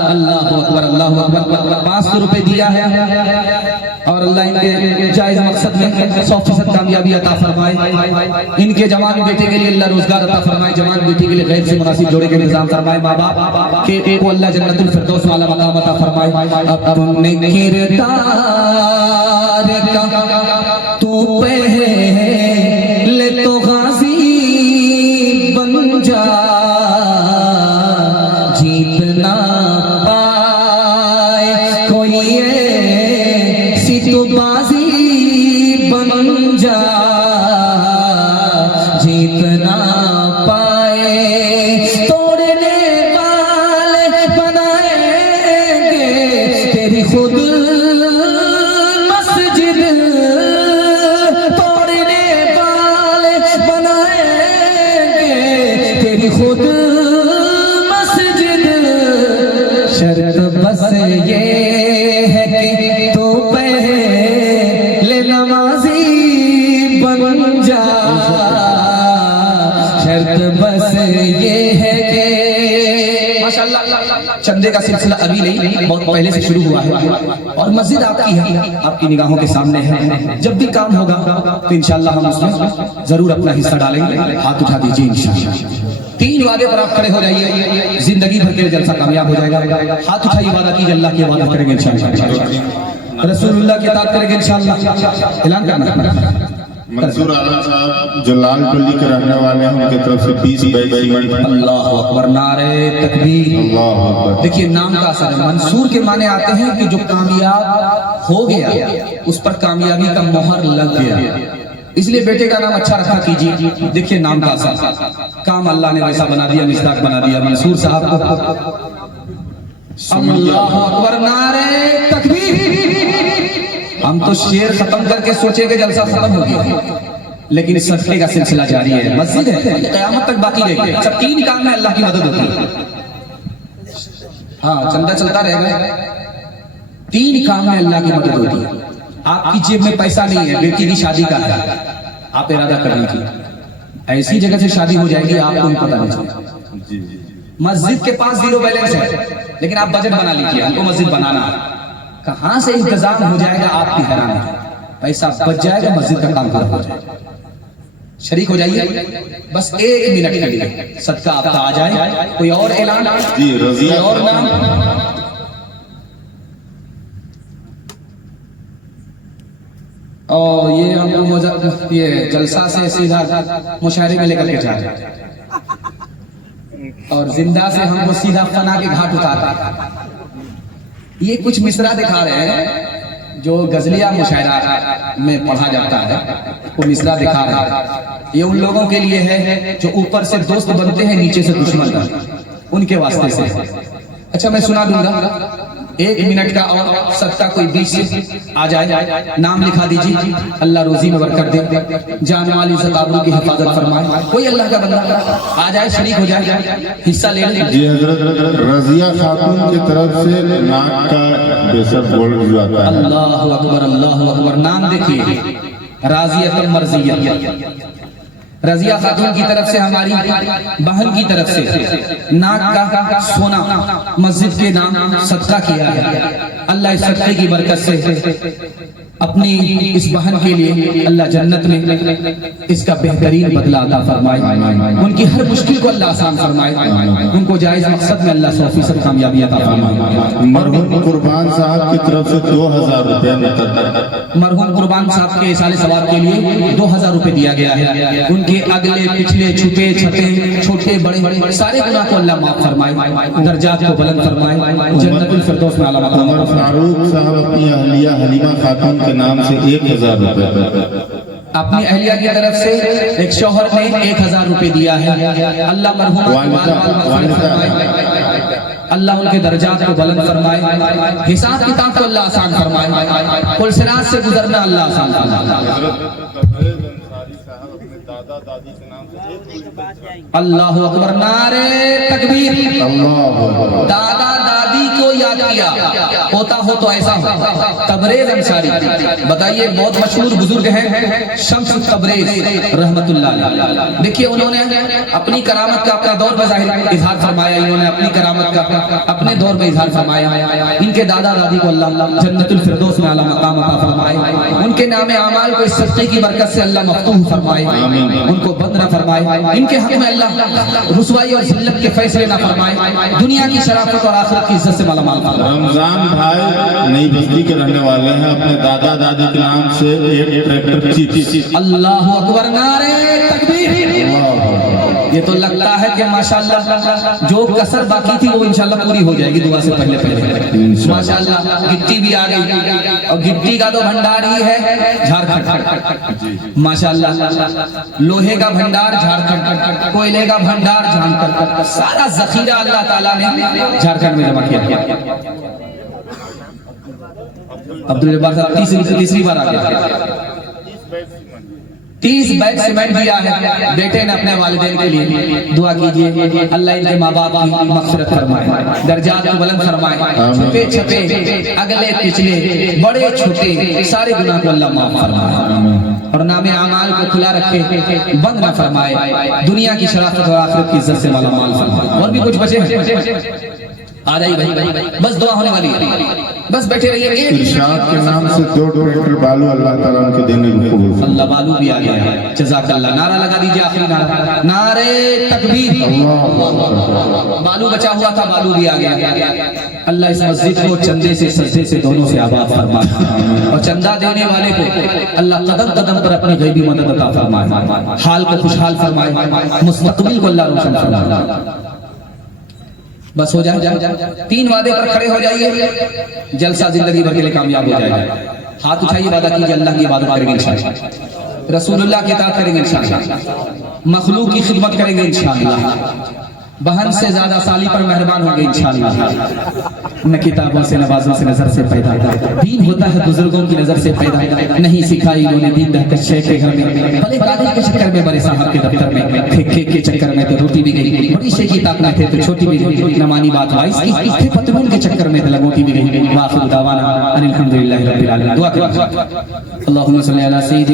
अल्लाह अकबर, अल्लाह अकबर। 500 रुपए दिया है और अल्लाह इनके जायज मकसद में 100% कामयाबी अता फरमाए। इनके जवान बेटे के लिए अल्लाह रोजगार अता फरमाए, जवान बेटे के लिए गैर से मुनासिब जोड़े के इंतजाम फरमाए। माँ बाप के को अल्लाह जन्नतुल फिरदौस वाला मकाम अता फरमाए। अपने किरदार का तू पहले तो गाजी बन जा, जीतना पाए कोई ऐसी तो बाजी बन जा, जीतना पाए तोड़ने वाले बनाएंगे तेरी खुद मस्जिद, तोड़ने वाले बनाएंगे तेरी खुद मस्जिद। शर्त बस ये है कि तू पहले नमाजी बन जा, शर्त बस ये है कि माशाअल्लाह चंदे का सिलसिला अभी नहीं, बहुत पहले से शुरू हुआ है और मस्जिद आपकी है, आपकी निगाहों के सामने है। जब भी काम होगा तो इंशाअल्लाह हम उसमें जरूर अपना हिस्सा डालेंगे। हाथ उठा दीजिए इंशाअल्लाह। 3 वादे पर आप खड़े हो जाइए, जिंदगी भर के लिए जलसा कामयाब हो जाएगा। हाथ उठाइए, वादा कीजिए, अल्लाह की इबादत करेंगे इंशाअल्लाह, रसूलुल्लाह की इताअत करेंगे इंशाअल्लाह। ऐलान करना। मंसूर आलम साहब जो लाल टोली के रहने वाले हैं, उनकी तरफ से 20 बैग सीमेंट। अल्लाह अकबर, नारे तकबीर। अल्लाह अकबर। देखिए नाम का असर है। मंसूर के माने आते हैं कि जो कामयाब हो गया, उस पर कामयाबी का मोहर लग गया, इसलिए बेटे का नाम अच्छा रखा कीजिए। देखिए नाम का असर, काम अल्लाह ने वैसा बना दिया, मिस्ताक बना दिया मंसूर साहब को। अल्लाह अकबर, नारे तकबीर। हम तो शेर खत्म करके सोचे कि जलसा खत्म हो गया, लेकिन सदके का सिलसिला जारी है। मस्जिद है, क़यामत तक बाकी रहेगी। अच्छा, 3 काम में अल्लाह की मदद होती है। हाँ, चंदा चलता रहेगा। 3 काम में अल्लाह की मदद होती है। आपकी जेब में पैसा नहीं है, बेटी की शादी का है, आप इरादा कर लीजिए, ऐसी जगह से शादी हो जाएगी आपको भी पता नहीं चलेगा। मस्जिद के पास 0 बैलेंस है, लेकिन आप बजट बना लीजिए, हमको मस्जिद बनाना है, कहां से इंतजाम हो जाएगा आपकी हैरान है। पैसा बच जाएगा, मस्जिद का काम खराब हो जाएगा। शरीक हो जाइए, बस 1 मिनट के लिए सदका आपका आ जाए। कोई और ऐलान? जी, रजिया और नाम? और ये हम लोग ये जलसा से सीधा मुशायरे में लेकर के जा रहे हैं और जिंदा से हमको सीधा फना के घाट उतारता। ये कुछ मिसरा दिखा रहे हैं जो गजलिया मुशायरा में पढ़ा जाता है, वो मिसरा दिखा रहा है। ये उन लोगों के लिए है जो ऊपर से दोस्त बनते हैं, नीचे से दुश्मन, उनके वास्ते से। अच्छा, मैं सुना दूंगा। 1 मिनट का और सत्ता कोई बीच से आ जाए, नाम लिखा दीजिए, अल्लाह रोजी में बरकत दे, जान माल इज्जत आबरू की हिफाजत फरमाए। कोई अल्लाह का बंदा आ जाए, शरीक हो जाए, हिस्सा ले ले। जी हजरत, रजिया खातून की तरफ से नाक का बेसर बोल जाता है। अल्लाह अकबर, अल्लाह अकबर। नाम देखिए, राजिया मर्जिया। रजिया खातून की तरफ से, हमारी बहन की तरफ से नाक का सोना मस्जिद के नाम सदका किया है। अल्लाह इस सदके की बरकत से अपनी इस बहन के लिए अल्लाह जन्नत में इसका बेहतरीन बदला अता फरमाए, उनकी हर मुश्किल को अल्लाह आसान फरमाए, उनको जायज मकसद में अल्लाह 100% कामयाबी अता फरमाए। मरहूम कुर्बान साहब की तरफ से 2000 रुपए मुतद्दर। मरहूम कुर्बान साहब के साले सवाब के लिए 2000 रुपए दिया गया है। उनके अगले पिछले छुपे छपे छोटे बड़े सारे गुनाह को अल्लाह माफ फरमाए, दर्जात को बुलंद फरमाए, जन्नतुल फिरदौस में आला मकाम उमर फारूक साहब अपनी अहलिया हलीमा खातून के नाम से 1000 रुपए। अपनी अहलिया की तरफ से एक शौहर ने 1000 रुपए दिया है। अल्लाह मरहुमा अल्लाह उनके दर्जात को बुलंद फरमाए, हिसाब किताब को अल्लाह आसान फरमाए, पुलसिरात से गुजरना अल्लाह आसान फरमाए। दादा दादी के नाम से अल्लाह अकबर, नारे तकबीर। अल्लाह। दादा दादी को याद किया, होता हो तो ऐसा हो। तबरेज अंसारी, बताइए, बहुत मशहूर बुजुर्ग हैं, शम्स तबरेज रहमतुल्लाह अलैह। देखिए, उन्होंने अपनी करामत का अपना दौर में जाहिर इजहार फरमाया, इन्होंने अपनी करामत का अपने दौर में इजहार फरमाया। इनके दादा दादी को अल्लाह जन्नतुल फिरदौस में आला मकाम अता फरमाए, उनके नाम अमाल को इस सदके की बरकत से अल्लाह मफ्तूह फरमाए, उनको बंद न फरमाए, इनके हक में अल्लाह रुसवाई और जिल्लत के फैसले न फरमाए, दुनिया की शराफत और आखिरत की इज्जत से मालामाल फरमाए। रमजान भाई नई बस्ती के रहने वाले हैं, अपने दादा दादी के नाम से एक ट्रैक्टर जीत। अल्लाह अकबर, नारे तकबीर। ये तो लगता है कि माशाल्लाह जो कसर बाकी थी वो इंशाल्लाह पूरी हो जाएगी दुआ से पहले पहले। माशाल्लाह गिट्टी भी आ गई, और गिट्टी का तो भंडार ही है झारखंड। माशाल्लाह लोहे का भंडार झारखंड, कोयले का भंडार झारखंड, सारा जखीरा अल्लाह ताला ने झारखंड में जमा किया। अब्दुल जब्बार साहब तीसरी बार आ गए। 30 बैग सीमेंट दिया है बेटे ने अपने वालिदैन के लिए। दुआ कीजिए अल्लाह इनके माँ बाप की मग़फ़िरत फरमाए, दर्जात को बुलंद फरमाए, छुपे छुपे अगले पिछले बड़े छोटे सारे गुनाह को अल्लाह माफ फरमाए, और नामे आमाल को खुला रखे, बंद न फरमाए, दुनिया की शराफत और आखिरत की इज्जत से मालामाल फरमाए। और भी कुछ बचे हैं, आ जाइए भाई, बस दुआ होने वाली है, बस बैठे रहिए। इरशाद के नाम से 2 ट्रैक्टर बालू अल्लाह ताला उनके देने को कबूल फरमाए। अल्लाह बालू भी आ गया है, जज़ाकल्लाह। नारा लगा दीजिए, आखिरी नारा, नारे तकबीर। बालू बचा हुआ था, बालू भी आ गया। अल्लाह इस मस्जिद को चंदे से सजदे से दोनों से आबाद फरमाए, और चंदा देने वाले को अल्लाह कदम कदम पर अपनी गैबी मदद अता फरमाए, हाल को खुशहाल फरमाए, मुस्तकबिल को अल्लाह रोशन फरमाए। बस हो जाए, 3 वादे पर खड़े हो जाइए, जलसा जिंदगी भर के लिए कामयाब हो जाएगा। हाथ उठाइए, वादा कीजिए, अल्लाह की इबादत करेंगे इंशाअल्लाह, रसूलुल्लाह की इताअत करेंगे इंशाअल्लाह, मखलूक की खिदमत करेंगे इंशाअल्लाह, बहन से ज्यादा साली पर मेहरबान होंगे इंशाअल्लाह। न किताबों से नवाजों से नजर से पैदा, दीन होता है बुजुर्गों की नजर से पैदा, नहीं सिखाई इन्होंने दीन दहकश शेख के घर में, भले कागज के चक्कर में, बड़े साहब के दफ्तर में, केक के चक्कर में तो रोटी भी गई, बड़ी शेखी ताकना थे तो छोटी भी गई, न मानी बात वाइस पतलून के चक्कर में तो लगोटी भी गई। वाखिर दावाना अनिल हम्दुलिल्लाहि रब्बिल आलमीन। दुआ करें, अल्लाहुम्मा सल्ली अला सय्यिदिना